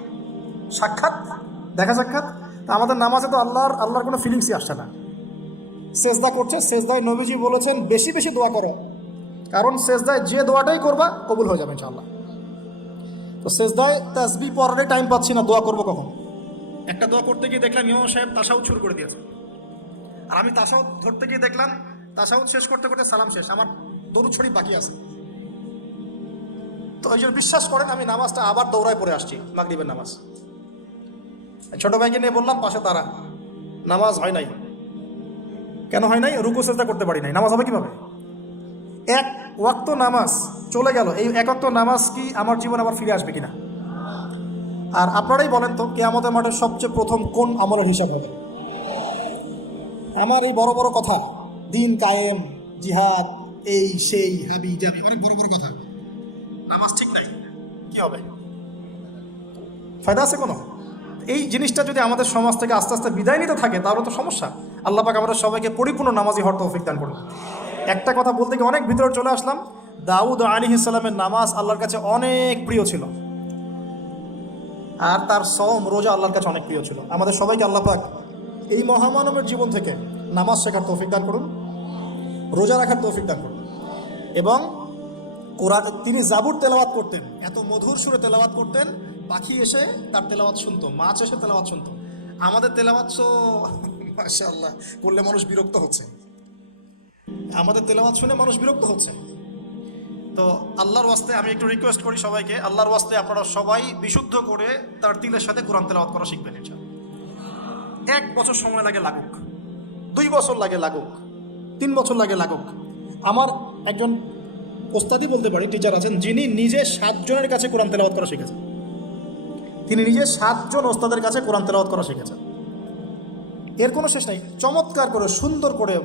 সাক্ষাৎ, দেখা সাক্ষাৎ। তা আমাদের নামাজে তো আল্লাহর কোনো ফিলিংসই আসছে না। সেজদা করছে, সেজদায় নবীজি বলেছেন বেশি বেশি দোয়া করো, কারণ সেজদায় যে দোয়াটাই করবা কবুল হয়ে যাবে ইনশাআল্লাহ। তো সেজদায় তাসবিহ পড়ার টাইম পাচ্ছি না, দোয়া করবো কখন? একটা দোয়া করতে গিয়ে দেখলাম ইমাম সাহেব তাশাহুদ শুরু করে দিয়েছে, আর আমি তাশাহুদ ধরতে গিয়ে দেখলাম তাশাহুদ শেষ করতে করতে সালাম শেষ, আমার দরুদ শরীফ বাকি আছে। তো ওই জন্য বিশ্বাস করেন আমি নামাজটা আবার দৌড়ায় পড়ে আসছি, মাগরিবের নামাজ। ছোট ভাইকে নিয়ে বললাম পাশে দাঁড়া, নামাজ হয় নাই। কেন হয় নাই? রুকু সেজদা করতে পারি নাই। নামাজ হবে কিভাবে? এক ওয়াক্ত নামাজ চলে গেল, এই এক ওয়াক্ত নামাজ কি আমার জীবনে আবার ফিরে আসবে কিনা? আর আপনারাই বলেন তো, কিয়ামতের মাঠে সবচেয়ে প্রথম কোন আমলের হিসাব হবে? আমার এই বড় বড় কথা, দিন কায়েম, জিহাদ, এই সেই হাবি জাবি, অনেক বড় বড় কথা, নামাজ ঠিক নাই, কি হবে? ফায়দা আছে কোনো? এই জিনিসটা যদি আমাদের সমাজ থেকে আস্তে আস্তে বিদায় নিতে থাকে তাহলে তো সমস্যা। আল্লাহ পাক আমাদের সবাইকে পরিপূর্ণ নামাজি হওয়ার তৌফিক দান করুন। একটা কথা বলতে গিয়ে অনেক ভিতরে চলে আসলাম। দাউদ আলাইহিস সালামের নামাজ আল্লাহর কাছে অনেক প্রিয় ছিল, আর তার সওম রোজা আল্লাহর কাছে অনেক প্রিয় ছিল। আমাদের সবাইকে আল্লাহ পাক এই মহামানবের জীবন থেকে নামাজ শেখার তৌফিক দান করুন, রোজা রাখার তৌফিক দান করুন। এবং কোরআন, তিনি জাবুর তেলাওয়াত করতেন, এত মধুর সুরে তেলাওয়াত করতেন, পাখি এসে তার তেলাওয়াত শুনতো, মাছ এসে তেলাওয়াত শুনতো। আমাদের তেলাওয়াত তো মাশাআল্লাহ করলে মানুষ বিরক্ত হচ্ছে, আমাদের তেলাওয়াত শুনে মানুষ বিরক্ত হচ্ছে। তো আল্লাহর ওয়াস্তে আমি একটু রিকোয়েস্ট করি সবাইকে, আল্লাহর ওয়াস্তে আপনারা সবাই বিশুদ্ধ করে তার তিলের সাথে কোরআন তেলাওয়াত করা শিখবেন ইনশাআল্লাহ। 1 বছর সময় লাগে লাগুক, 2 বছর লাগে লাগুক, 3 বছর লাগে লাগুক। আমার একজন ওস্তাদি বলতে পারি, টিচার আছেন, যিনি নিজে 7 জনের কাছে কোরআন তেলাওয়াত করা শিখেছেন। তিনি নিজে 7 জন ওস্তাদের কাছে কোরআন তেলাওয়াত করা শিখেছেন। এর কোনো শেষ নাই। চমৎকার করে, সুন্দর করে,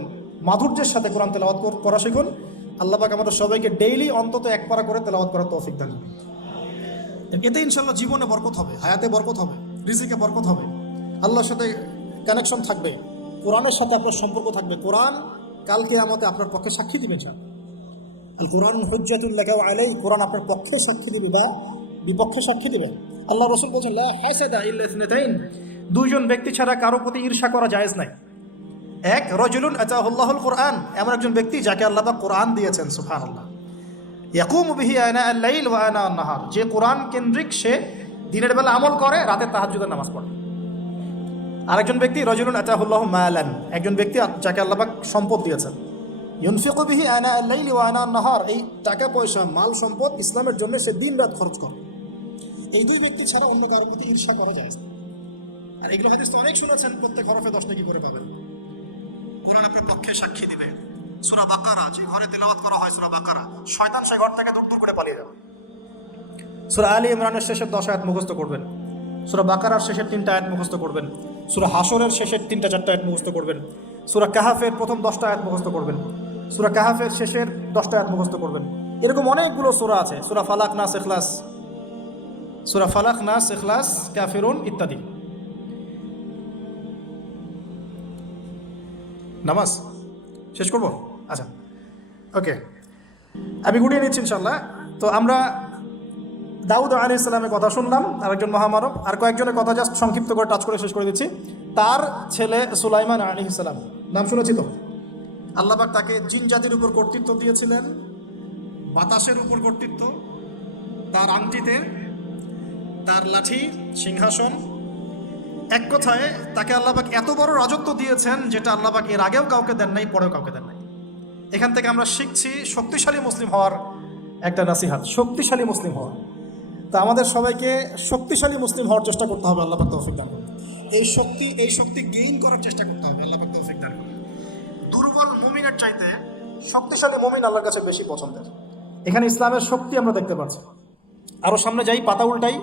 মাধুর্যের সাথে কোরআন তেলাওয়াত করা শিখুন। আল্লাহ পাক আমাদের সবাইকে ডেইলি অন্তত 1 পারা করে তেলাওয়াত করার তৌফিক দান করুন। এতে ইনশাআল্লাহ জীবনে বরকত হবে, হায়াতে বরকত হবে, রিজিকে বরকত হবে, আল্লাহর সাথে কানেকশন থাকবে, কোরআনের সাথে আপনার সম্পর্ক থাকবে। কোরআন কাল কিয়ামতে আপনার পক্ষে সাক্ষী দিবে ইনশাআল্লাহ। আল কোরআন হুজ্জাতুল লাকা ওয়া আলাইহি, কোরআন আপনার পক্ষে সাক্ষী দিবে বা বিপক্ষে সাক্ষী দিবে। আল্লাহ রাসূল বলেছেন লা হাসাদা ইল্লা ইসনাতাইন, 2 জন ব্যক্তি ছাড়া কারো প্রতি ঈর্ষা করা জায়েজ নাই। এক, রাজুলুন আতাহুল্লাহুল কোরআন, এমন একজন ব্যক্তি যাকে আল্লাহ পাক কোরআন দিয়েছেন, সুবহানাল্লাহ। ইয়াকুমু বিহি আনা আল-লাইল ওয়া আনা আন-নাহার, যে কোরআন কেন্দ্রিক, সে দিনের বেলা আমল করে, রাতে তাহাজ্জুদের নামাজ পড়ে। আরেকজন ব্যক্তি রাজুলুন আতাহুল্লাহু মালান, একজন ব্যক্তি যাকে আল্লাহ পাক সম্পদ দিয়েছেন। ইউনফিকু বিহি আনা আল-লাইল ওয়া আনা আন-নাহার, এই টাকা পয়সা, মাল সম্পদ ইসলামের জন্য সে দিন রাত খরচ করে। এই 2 ব্যক্তি ছাড়া অন্য কারোর প্রতি ঈর্ষা করা যায় না। আর এগুলো হাদিস তো অনেক শুনেছেন, প্রত্যেক হরফে 10 নেকি করে পাবেন। কোরআন আপনার পক্ষে সাক্ষী দিবে। সূরা বাকারা, যে ঘরে তেলাওয়াত করা হয় সূরা বাকারা, শয়তান সেই ঘর থেকে দূর দূর করে পালিয়ে যাবে। সূরা আলী ইমরানের শেষের 10 আয়াত মুখস্থ করবেন, সূরা বাকারার শেষের 3টা আয়াত মুখস্থ করবেন, সূরা হাশরের শেষের 3টা-4টা আয়াত মুখস্থ করবেন, সূরা কাহাফের প্রথম 10টা আয়াত মুখস্থ করবেন, সূরা কাহাফের শেষের 10টা আয়াত মুখস্থ করবেন। এরকম অনেকগুলো সূরা আছে, সূরা ফালাক, নাস, ইখলাস, সূরা ফালাক, নাস, ইখলাস, কাফিরুন ইত্যাদি। নামাজ শেষ করব? আচ্ছা, ওকে, আমি গুটিয়ে নিচ্ছি ইনশাল্লাহ। তো আমরা দাউদ আলাইহিস সালামের কথা শুনলাম, আরেকজন মহামানব। আর কয়েকজনের কথা জাস্ট সংক্ষিপ্ত করে টাচ করে শেষ করে দিচ্ছি। তার ছেলে সুলাইমান আলাইহিস সালাম, নাম শুনেছি তো? আল্লাহ পাক তাকে জিন জাতির উপর কর্তৃত্ব দিয়েছিলেন, বাতাসের উপর কর্তৃত্ব, তার আংটিতে, তার লাঠি, সিংহাসন, এক কথায় তাকে আল্লাহ পাক এত বড় রাজত্ব দিয়েছেন যেটা আল্লাহ পাক এর আগেও কাউকে দেন নাই, পরেও কাউকে দেন নাই। এখান থেকে আমরা শিখছি শক্তিশালী মুসলিম হওয়ার একটা নাসিহাত, শক্তিশালী মুসলিম হওয়া। তা আমাদের সবাইকে শক্তিশালী মুসলিম হওয়ার চেষ্টা করতে হবে, আল্লাহ পাক তৌফিক দান করুন। এই শক্তি গেইন করার চেষ্টা করতে হবে, আল্লাহ পাক তৌফিক দান করুন। দুর্বল মুমিনের চাইতে শক্তিশালী মুমিন আল্লাহর কাছে বেশি পছন্দের। এখানে ইসলামের শক্তি আমরা দেখতে পাচ্ছি। আরও সামনে যাই, পাতা উল্টাই,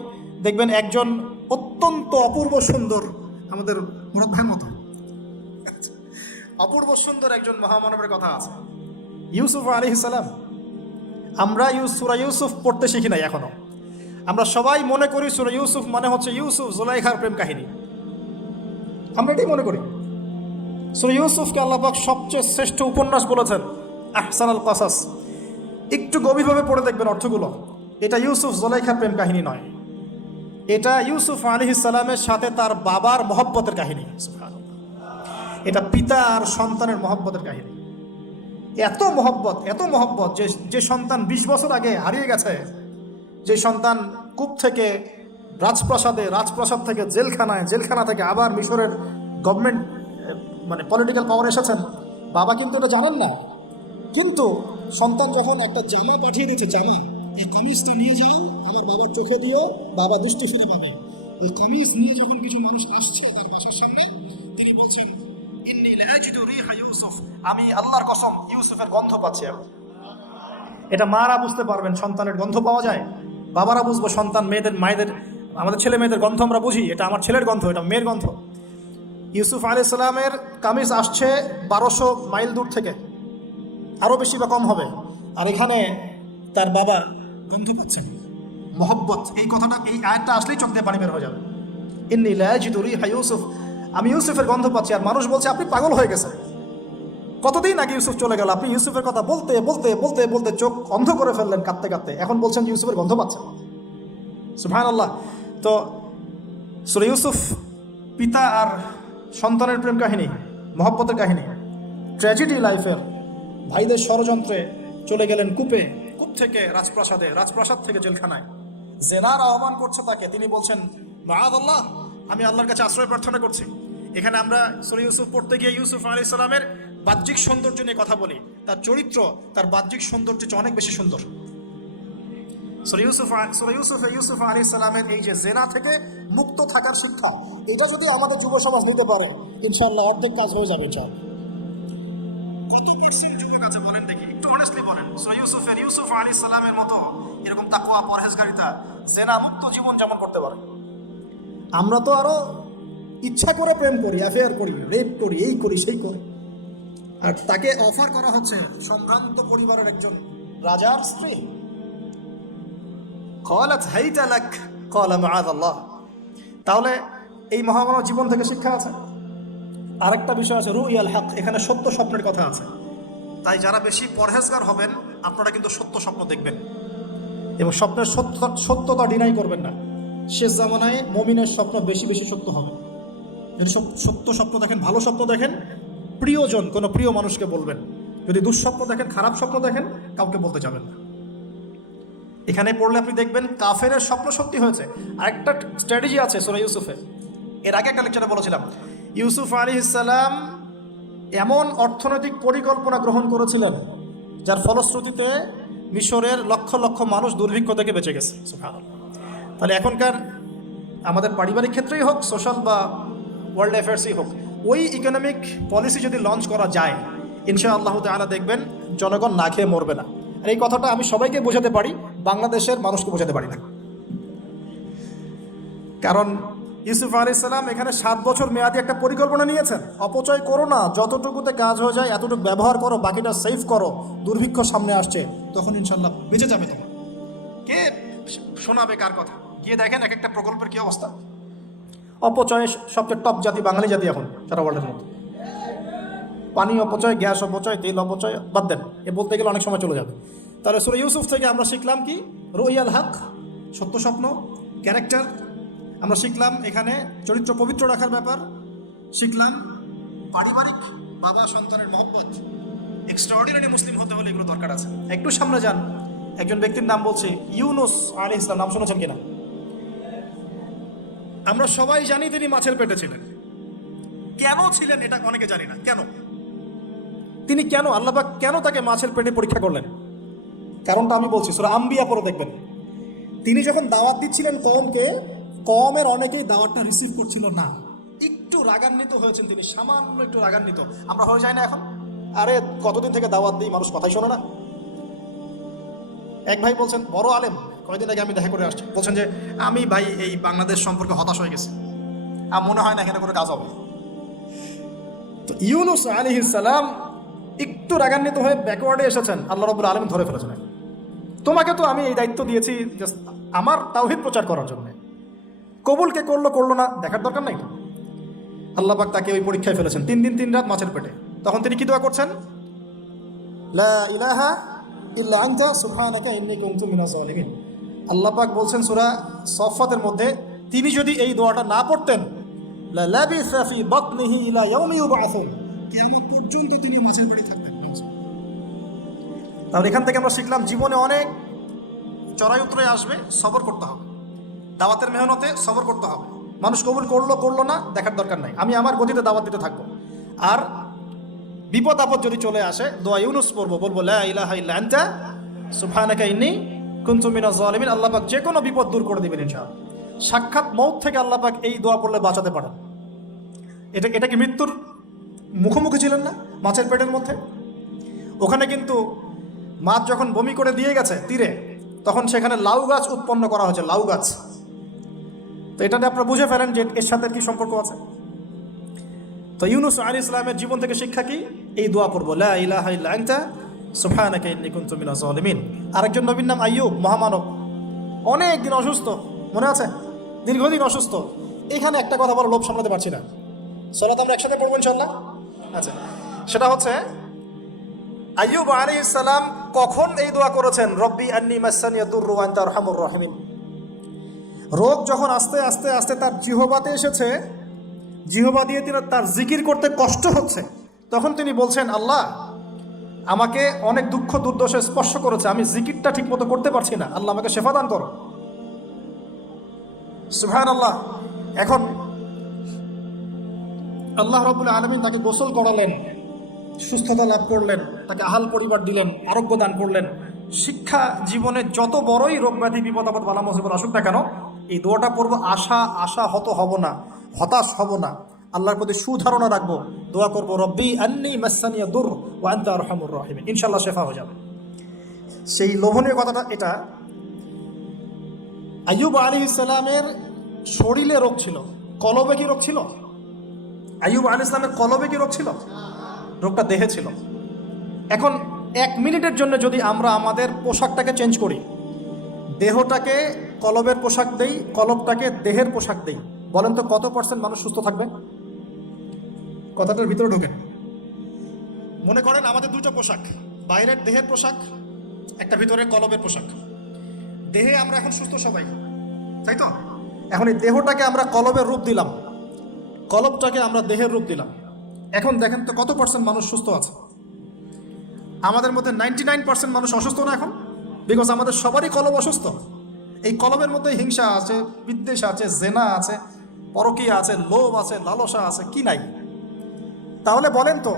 দেখবেন একজন অত্যন্ত অপূর্ব সুন্দর, আমাদের মুরাদ ভাইয়ের মতো অপূর্ব সুন্দর একজন মহামানবের কথা আছে, ইউসুফ আলাইহিস সালাম। আমরা সূরা ইউসুফ পড়তে শিখি নাই এখনো। আমরা সবাই মনে করি সূরা ইউসুফ মানে হচ্ছে ইউসুফ জুলাইখার প্রেম কাহিনী, আমরা এটাই মনে করি। সূরা ইউসুফকে আল্লাহ পাক সবচেয়ে শ্রেষ্ঠ উপন্যাস বলেছেন, আহসানুল কাসাস। একটু গভীরভাবে পড়ে দেখবেন অর্থগুলো। এটা ইউসুফ জুলাইখার প্রেম কাহিনী নয়, এটা ইউসুফ আলাইহিস সালামের সাথে তার বাবার মহব্বতের কাহিনী। এটা পিতা আর সন্তানের মহব্বতের কাহিনী। এত মহব্বত যে সন্তান 20 বছর আগে হারিয়ে গেছে, যে সন্তান কূপ থেকে রাজপ্রাসাদ থেকে জেলখানা থেকে আবার মিশরের গভর্নমেন্ট মানে পলিটিক্যাল পাওয়ার এসেছেন, বাবা কিন্তু এটা জানেন না। কিন্তু সন্তান যখন একটা জামা পাঠিয়ে দিয়েছে, জামা, এই কামিজটা নিয়ে যাও আমার বাবার চোখে দিও, বাবা দুষ্টু শুধু পাবে। এই কামিজ নিয়ে যখন কিছু মানুষ আসছে তার বাসার সামনে, তিনি বলছেন ইন্নী লাআজিদু রিহা ইউসুফ, আমি আল্লাহর কসম ইউসুফের গন্ধ পাচ্ছি। এটা মারা বুঝতে পারবেন সন্তানের গন্ধ পাওয়া যায়, বাবারা বুঝবো সন্তান মায়েদের আমাদের ছেলে মেয়েদের গন্ধ আমরা বুঝি, এটা আমার ছেলের গন্ধ, এটা মেয়ের গন্ধ। ইউসুফ আলাইহিস সালামের কামিজ আসছে 1200 মাইল দূর থেকে, আরও বেশি বা কম হবে, আর এখানে তার বাবা গন্ধ পাচ্ছেন, মহব্বত। এই কথাটা, এই আয়াতটা আসলেই চোখ দিয়ে পানি বের হয়ে যাবে। ইন্নী লাআজিদু রিহা ইউসুফ, আমি ইউসুফের গন্ধ পাচ্ছি। আর মানুষ বলছে আপনি পাগল হয়ে গেছেন, কতদিন আগে ইউসুফ চলে গেল, আপনি ইউসুফের কথা বলতে বলতে বলতে বলতে চোখ অন্ধ করে ফেললেন কাঁদতে কাঁদতে, এখন বলছেন ইউসুফের গন্ধ পাচ্ছেন। সুবহানাল্লাহ। তো সূরা ইউসুফ পিতা আর সন্তানের প্রেম কাহিনী, মহব্বতের কাহিনী, ট্র্যাজেডি লাইফের। ভাইদের ষড়যন্ত্রে চলে গেলেন কূপ থেকে রাজপ্রাসাদ থেকে জেলখানায়। জেনার আহ্বান করছে তাকে, তিনি বলছেন মাআযাল্লাহ, আমি আল্লাহর কাছে আশ্রয় প্রার্থনা করছি। এখানে আমরা সূরা ইউসুফ পড়তে গিয়ে ইউসুফ আলাইহিস সালামের বাহ্যিক সৌন্দর্য নিয়ে কথা বলি, তার চরিত্র, তার বাহ্যিক সৌন্দর্য অনেক বেশি সুন্দর। সূরা ইউসুফ আলাইহিস সালামের এই যে জেনা থেকে মুক্ত থাকার শিক্ষা, এটা যদি আমাদের যুব সমাজ নিতে পারে, ইনশাআল্লাহ অর্ধেক কাজ হয়ে যাবে। কত পার্সেন্ট যুবক আছে বলেন দেখি, একটু অনেস্টলি বলেন, সূরা ইউসুফ আলাইহিস সালামের মতো এরকম তাকওয়া, পরহেজগারিতা, জেনা মুক্ত জীবন যেমন করতে পারে। আমরা তো আরো ইচ্ছা করে প্রেম করি, অ্যাফেয়ার করি, রেপ করি, এই করি সেই করি। আর তাকে অফার করা হচ্ছে সম্ভ্রান্ত পরিবারের একজন রাজার স্ত্রী। ক্বালাত হাইতা লাক ক্বালা মাআযাল্লাহ। তাহলে এই মহামানব জীবন থেকে শিক্ষা আছে। আরেকটা বিষয় আছে রুইয়াল হক, এখানে সত্য স্বপ্নের কথা আছে। তাই যারা বেশি পরহেজগার হবেন আপনারা কিন্তু সত্য স্বপ্ন দেখবেন এবং স্বপ্নের সত্যতা ডিনাই করবেন না। শেষ জামানায় মুমিনের স্বপ্ন বেশি বেশি সত্য হবে। যদি সত্য স্বপ্ন দেখেন, ভালো স্বপ্ন দেখেন, প্রিয়জন কোনো প্রিয় মানুষকে বলবেন। যদি দুঃস্বপ্ন দেখেন, খারাপ স্বপ্ন দেখেন, কাউকে বলতে যাবেন না। এখানে পড়লে আপনি দেখবেন কাফেরের স্বপ্ন সত্যি হয়েছে। আরেকটা স্ট্র্যাটেজি আছে সূরা ইউসুফের, এর আগে একটা লেকচারে বলেছিলাম। ইউসুফ আলাইহিস সালাম এমন অর্থনৈতিক পরিকল্পনা গ্রহণ করেছিলেন যার ফলশ্রুতিতে মিশরের লক্ষ লক্ষ মানুষ দুর্ভিক্ষ থেকে বেঁচে গেছে। সুবহানাল্লাহ। তাহলে এখনকার আমাদের পারিবারিক ক্ষেত্রেই হোক, সোশ্যাল বা ওয়ার্ল্ড অ্যাফেয়ার্সই হোক, ওই ইকোনমিক পলিসি যদি লঞ্চ করা যায়, ইনশাআল্লাহ তাআলা দেখবেন জনগণ না খেয়ে মরবে না। আর এই কথাটা আমি সবাইকে বোঝাতে পারি, বাংলাদেশের মানুষকে বোঝাতে পারি না। কারণ ইউসুফ আলাইহিস সালাম এখানে 7 বছর মেয়াদি একটা পরিকল্পনা নিয়েছেন। অপচয় করো না, যতটুকুতে কাজ হয়ে যায় এতটুকু ব্যবহার করো, বাকিটা সেভ করো। দুর্ভিক্ষ সামনে আসছে, তখন ইনশাআল্লাহ বেঁচে যাবে তোমার। কে শোনাবে কার কথা? গিয়ে দেখেন এক একটা প্রকল্পের কি অবস্থা। অপচয় সবচেয়ে টপ জাতি বাঙালি জাতি এখন সারা ওয়ার্ল্ডের মধ্যে। পানি অপচয়, গ্যাস অপচয়, তেল অপচয়, বাদ দেন, এ বলতে গেলে অনেক সময় চলে যাবে। তাহলে সূরা ইউসুফ থেকে আমরা শিখলাম কি? রুইয়াল হক, সত্য স্বপ্ন, ক্যারেক্টার। আমরা শিখলাম এখানে চরিত্র পবিত্র রাখার ব্যাপার, শিখলাম পারিবারিক বাবা সন্তানের মহব্বত। এক্সট্রাঅর্ডিনারি মুসলিম হতে হলে এগুলো দরকার আছে। একটু সামনে যান, একজন ব্যক্তির নাম বলছে ইউনুস আলাইহিস সালাম, নাম শুনেছেন কিনা? আমরা সবাই জানি তিনি মাছের পেটে ছিলেন। কেন ছিলেন এটা অনেকে জানি না। কেন তিনি আল্লাহ পাক কেন তাকে মাছের পেটে পরীক্ষা করলেন? কারণটা আমি বলছি, সূরা আম্বিয়া পড়ে দেখবেন। তিনি যখন দাওয়াত দিচ্ছিলেন কওমকে, কওমের অনেকেই দাওয়াতটা রিসিভ করছিল না, একটু রাগান্বিত হয়েছেন তিনি, সামান্য একটু রাগান্বিত। আমরা হয়ে যাই না এখন? আরে কতদিন থেকে দাওয়াত দিই, মানুষ কথাই শোনে না। এক ভাই বলছেন, বড় আলেম, কয়েকদিন আগে আমি দেখা করে আসছি, বলছেন যে আমি ভাই এই বাংলাদেশ সম্পর্কে হতাশ হয়ে গেছি, আর মনে হয় না এখানে কোনো কাজ হবে। তো ইউনূস আলাইহিস সালাম একটু রাগান্বিত হয়ে ব্যাকওয়ার্ডে এসেছেন, আল্লাহ রাব্বুল আলামিন ধরে ফেলেছেন। তোমাকে তো আমি এই দায়িত্ব দিয়েছি জাস্ট আমার তাওহীদ প্রচার করার জন্য, কবুল কে করলো করলো না দেখার দরকার নাই তো। আল্লাহ পাক তাকে ওই পরীক্ষায় ফেলেছেন, 3 দিন 3 রাত মাছের পেটে। তখন তিনি কি দোয়া করছেন? লা ইলাহা ইল্লা আনতা সুবহানাকা ইন্নী কুনতু মিনাজ জালিমিন। আল্লাহ পাক বলছেন সূরা সফফাতের মধ্যে, তিনি যদি এই দোয়াটা না পড়তেন, লা লাবিসা ফি বাতনিহি ইলা ইয়াউমি ইউবআসুন, কিয়ামত পর্যন্ত তিনি মাছের পেটে থাকতেন। তাহলে এখান থেকে আমরা শিখলাম, জীবনে অনেক চড়াই উতরাই আসবে, সবর করতে হবে, দাওয়াতের মেহনতে সবর করতে হবে। মানুষ কবুল করলো করলো না দেখার দরকার নাই, আমি আমার গতিতে দাওয়াত দিতে থাকবো। আর বিপদ আপদ যদি চলে আসে, দোয়া ইউনুস পড়বো, বলবো লা ইলাহা ইল্লা আনতা সুবহানাকা ইন্নী কুনতু মিনাজ জালিমিন। আল্লাহ পাক যে কোনো বিপদ দূর করে দিবেন ইনশাআল্লাহ। সাক্ষাৎ মউত থেকে আল্লাহ পাক এই দোয়া পড়লে বাঁচাতে পারেন। এটা কি মৃত্যুর মুখোমুখি ছিলেন না মাছের পেটের মধ্যে? ওখানে কিন্তু মাছ যখন বমি করে দিয়ে গেছে তীরে, তখন সেখানে লাউ গাছ উৎপন্ন করা হয়েছে, লাউ গাছ। তো এটাতে আপনারা বুঝে ফেলেন যে এর সাথে কি সম্পর্ক আছে। তো ইউনূস আলাইহিস সালামের জীবন থেকে শিক্ষা কি? এই দোয়া পড়বো, লা ইলাহা ইল্লা আনতা সুবহানাকা ইন্নী কুনতু মিনাজ জালিমিন। আরেকজন নবীর নাম আইয়ুব, মহামানব, অনেক দিন অসুস্থ, মনে আছে? দীর্ঘদিন অসুস্থ। এখানে একটা কথা বলার লোভ সামলাতে পারছি না, সালাত আমরা একসাথে পড়বো ইনশাআল্লাহ। আচ্ছা, সেটা হচ্ছে আইয়ুব আলাইহিস সালাম কখন এই দোয়া করেছেন? রব্বি আন্নী মাসানিয়া দুররু ওয়া আনতা আরহামুর রাহিমিন। রোগ যখন আস্তে আস্তে আস্তে তার জিহ্বাতে এসেছে, জিহ্বা দিয়ে তিনি তার জিকির করতে কষ্ট হচ্ছে, তখন তিনি বলছেন, আল্লাহ আমাকে অনেক দুঃখ দুর্দশা স্পর্শ করেছে, আমি জিকিরটা ঠিক মতো করতে পারছি না, আল্লাহ আমাকে শেফা দান করো। সুবহানাল্লাহ। এখন আল্লাহ রাব্বুল আলামিন তাকে গোসল করালেন, সুস্থতা লাভ করলেন, তাকে আহাল পরিবার দিলেন, আরোগ্য দান করলেন। শিক্ষা জীবনে যত বড়ই রোগ ব্যাধি বিপদ আপদ বালা মুসিবত আসুক না কেন, এই দোয়াটা পড়বো, আশাহত হব না, হতাশ হব না, আল্লাহর প্রতি সুধারণা রাখবো, দোয়া করবো, রব্বি আন্নী মাসানিয়া দুর ওয়া আনতা আরহামুর রাহিমিন, ইনশাআল্লাহ শেফা হয়ে যাবে। সেই লোভনীয় কথাটা এটা। আইয়ুব আলাইহিস সালামের শরীরে রোগ ছিল, কলবে কি রোগ ছিল? আইয়ুব আলাইহিস সালামের কলবে কি রোগ ছিল? রোগটা দেহে ছিল। এখন 1 মিনিটের জন্য যদি আমরা আমাদের পোশাকটাকে চেঞ্জ করি, দেহটাকে কলবের পোশাক দেই, কলবটাকে দেহের পোশাক দেই, বলেন তো কত % মানুষ সুস্থ থাকবে? কথাটার ভিতরে ঢোকেন। মনে করেন আমাদের 2টা পোশাক, বাইরের দেহের পোশাক, একটা ভিতরে কলবের পোশাক। দেহে আমরা এখন সুস্থ সবাই, তাই তো? এখন এই দেহটাকে আমরা কলবের রূপ দিলাম, কলবটাকে আমরা দেহের রূপ দিলাম। এখন দেখেন তো কত % মানুষ সুস্থ আছে? আমাদের মধ্যে 99% মানুষ অসুস্থ না এখন, বিকজ আমাদের সবারই কলব অসুস্থ। এই কলবের মধ্যে হিংসা আছে, বিদ্বেষ আছে, জেনা আছে, পরকীয়া আছে, লোভ আছে, লালসা আছে, কি নাই? তাহলে বলেন তো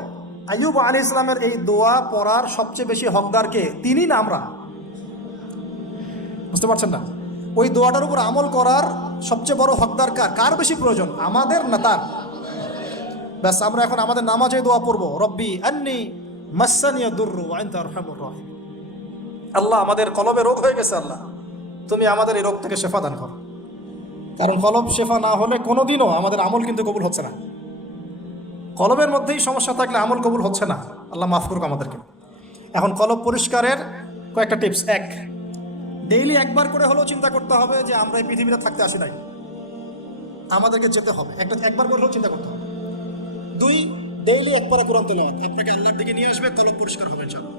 আইয়ুব আলাইহিস সালামের এই দোয়া পড়ার সবচেয়ে বেশি হকদার কে? তিনি না আমরা? বুঝতে পারছেন না? ওই দোয়াটার উপর আমল করার সবচেয়ে বড় হকদার কার বেশি প্রয়োজন, আমাদের না তার? ব্যাস, আমরা এখন আমাদের নামাজে দোয়া পড়বো, রব্বি আন্নী মাসানিয়া দুররু ওয়া আনতা আরহামুর রাহিমিন। আল্লাহ আমাদের কলবে রোগ হয়ে গেছে, আল্লাহ তুমি আমাদের এই রোগ থেকে শেফা দান করো। কারণ কলব শেফা না হলে কোনোদিনও আমাদের আমল কিন্তু কবুল হচ্ছে না। কলবের মধ্যেই সমস্যা থাকলে আমল কবুল হচ্ছে না। আল্লাহ মাফ করুক আমাদেরকে। এখন কলব পরিষ্কারের কয়েকটা টিপস। 1, ডেইলি একবার করে হলেও চিন্তা করতে হবে যে আমরা এই পৃথিবীতে থাকতে আসি নাই, আমাদেরকে যেতে হবে, একবার করে হলেও চিন্তা করতে হবে। 2, ডেইলি একবার কোরআন তেলাওয়াত, আপনাকে আল্লাহর দিকে নিয়ে আসবে, কলব পরিষ্কার হবে ইনশাআল্লাহ।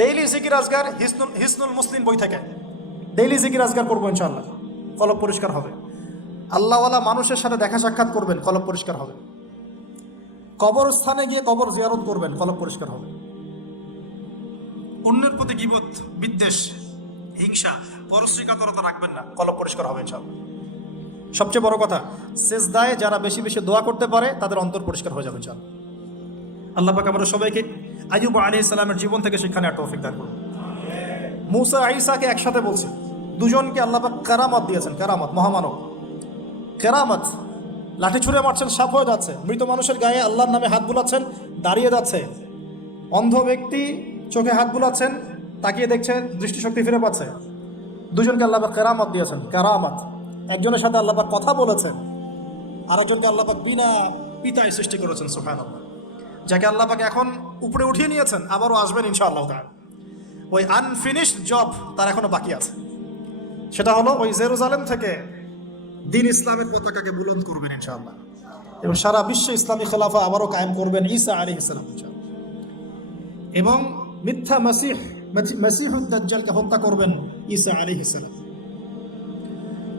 ডেইলি জিকির আজগার, হিসনুল মুসলিম বই থেকে ডেইলি জিকির আজগার করবো ইনশাআল্লাহ, কলব পরিষ্কার হবে। আল্লাহওয়ালা মানুষের সাথে দেখা সাক্ষাৎ করবেন, কলব পরিষ্কার হবে। কবরস্থানে গিয়ে কবর জিয়ারত করবেন, কলব পরিষ্কার হবে। অন্যের প্রতি গীবত, বিদ্বেষ, হিংসা, পরশ্রীকাতরতা রাখবেন না, কলব পরিষ্কার হবে ইনশাআল্লাহ। সবচেয়ে বড় কথা, সেজদায় যারা বেশি বেশি দোয়া করতে পারে তাদের অন্তর পরিষ্কার হয়ে যাবে ইনশাআল্লাহ। আল্লাহ পাক আমাদের সবাইকে আইয়ুব আলাইহিস সালামের জীবন থেকে শিক্ষা নেওয়ার তৌফিক দান করুন। মুসা ঈসাকে একসাথে বলছে, দুজনকে আল্লাহ পাক কেরামত দিয়েছেন, কেরামত, মহামানব, কেরামত। লাঠি ছুঁড়ে মারছেন, সাপ হয়ে যাচ্ছে। মৃত মানুষের গায়ে আল্লাহর নামে হাত বুলাচ্ছেন, দাঁড়িয়ে যাচ্ছে। অন্ধ ব্যক্তি চোখে হাত বুলাচ্ছেন, তাকিয়ে দেখছে, দৃষ্টিশক্তি ফিরে পাচ্ছে। দুজনকে আল্লাহ পাক কেরামত দিয়েছেন, কেরামত। একজনের সাথে আল্লাহ পাক কথা বলেছেন, আরেকজনকে আল্লাহ পাক বিনা পিতায় সৃষ্টি করেছেন, সুবহানাল্লাহ। যাকে আল্লাহ পাক এখন উপরে উঠিয়ে নিয়েছেন, আবারও আসবেন ইনশাআল্লাহ তাআলা। ওই আনফিনিশড জব তার এখনো বাকি আছে। সেটা হলো ওই জেরুজালেম থেকে দিন ইসলামের পতাকাকে বুলন্দ করবেন ইনশাআল্লাহ, এবং সারা বিশ্বে ইসলামী খেলাফা আবারও কায়েম করবেন ঈসা আলাইহিস সালাম ইনশাআল্লাহ। এবং মিথ্যা মসিহুদ দাজ্জালকে হত্যা করবেন ঈসা আলাইহিস সালাম।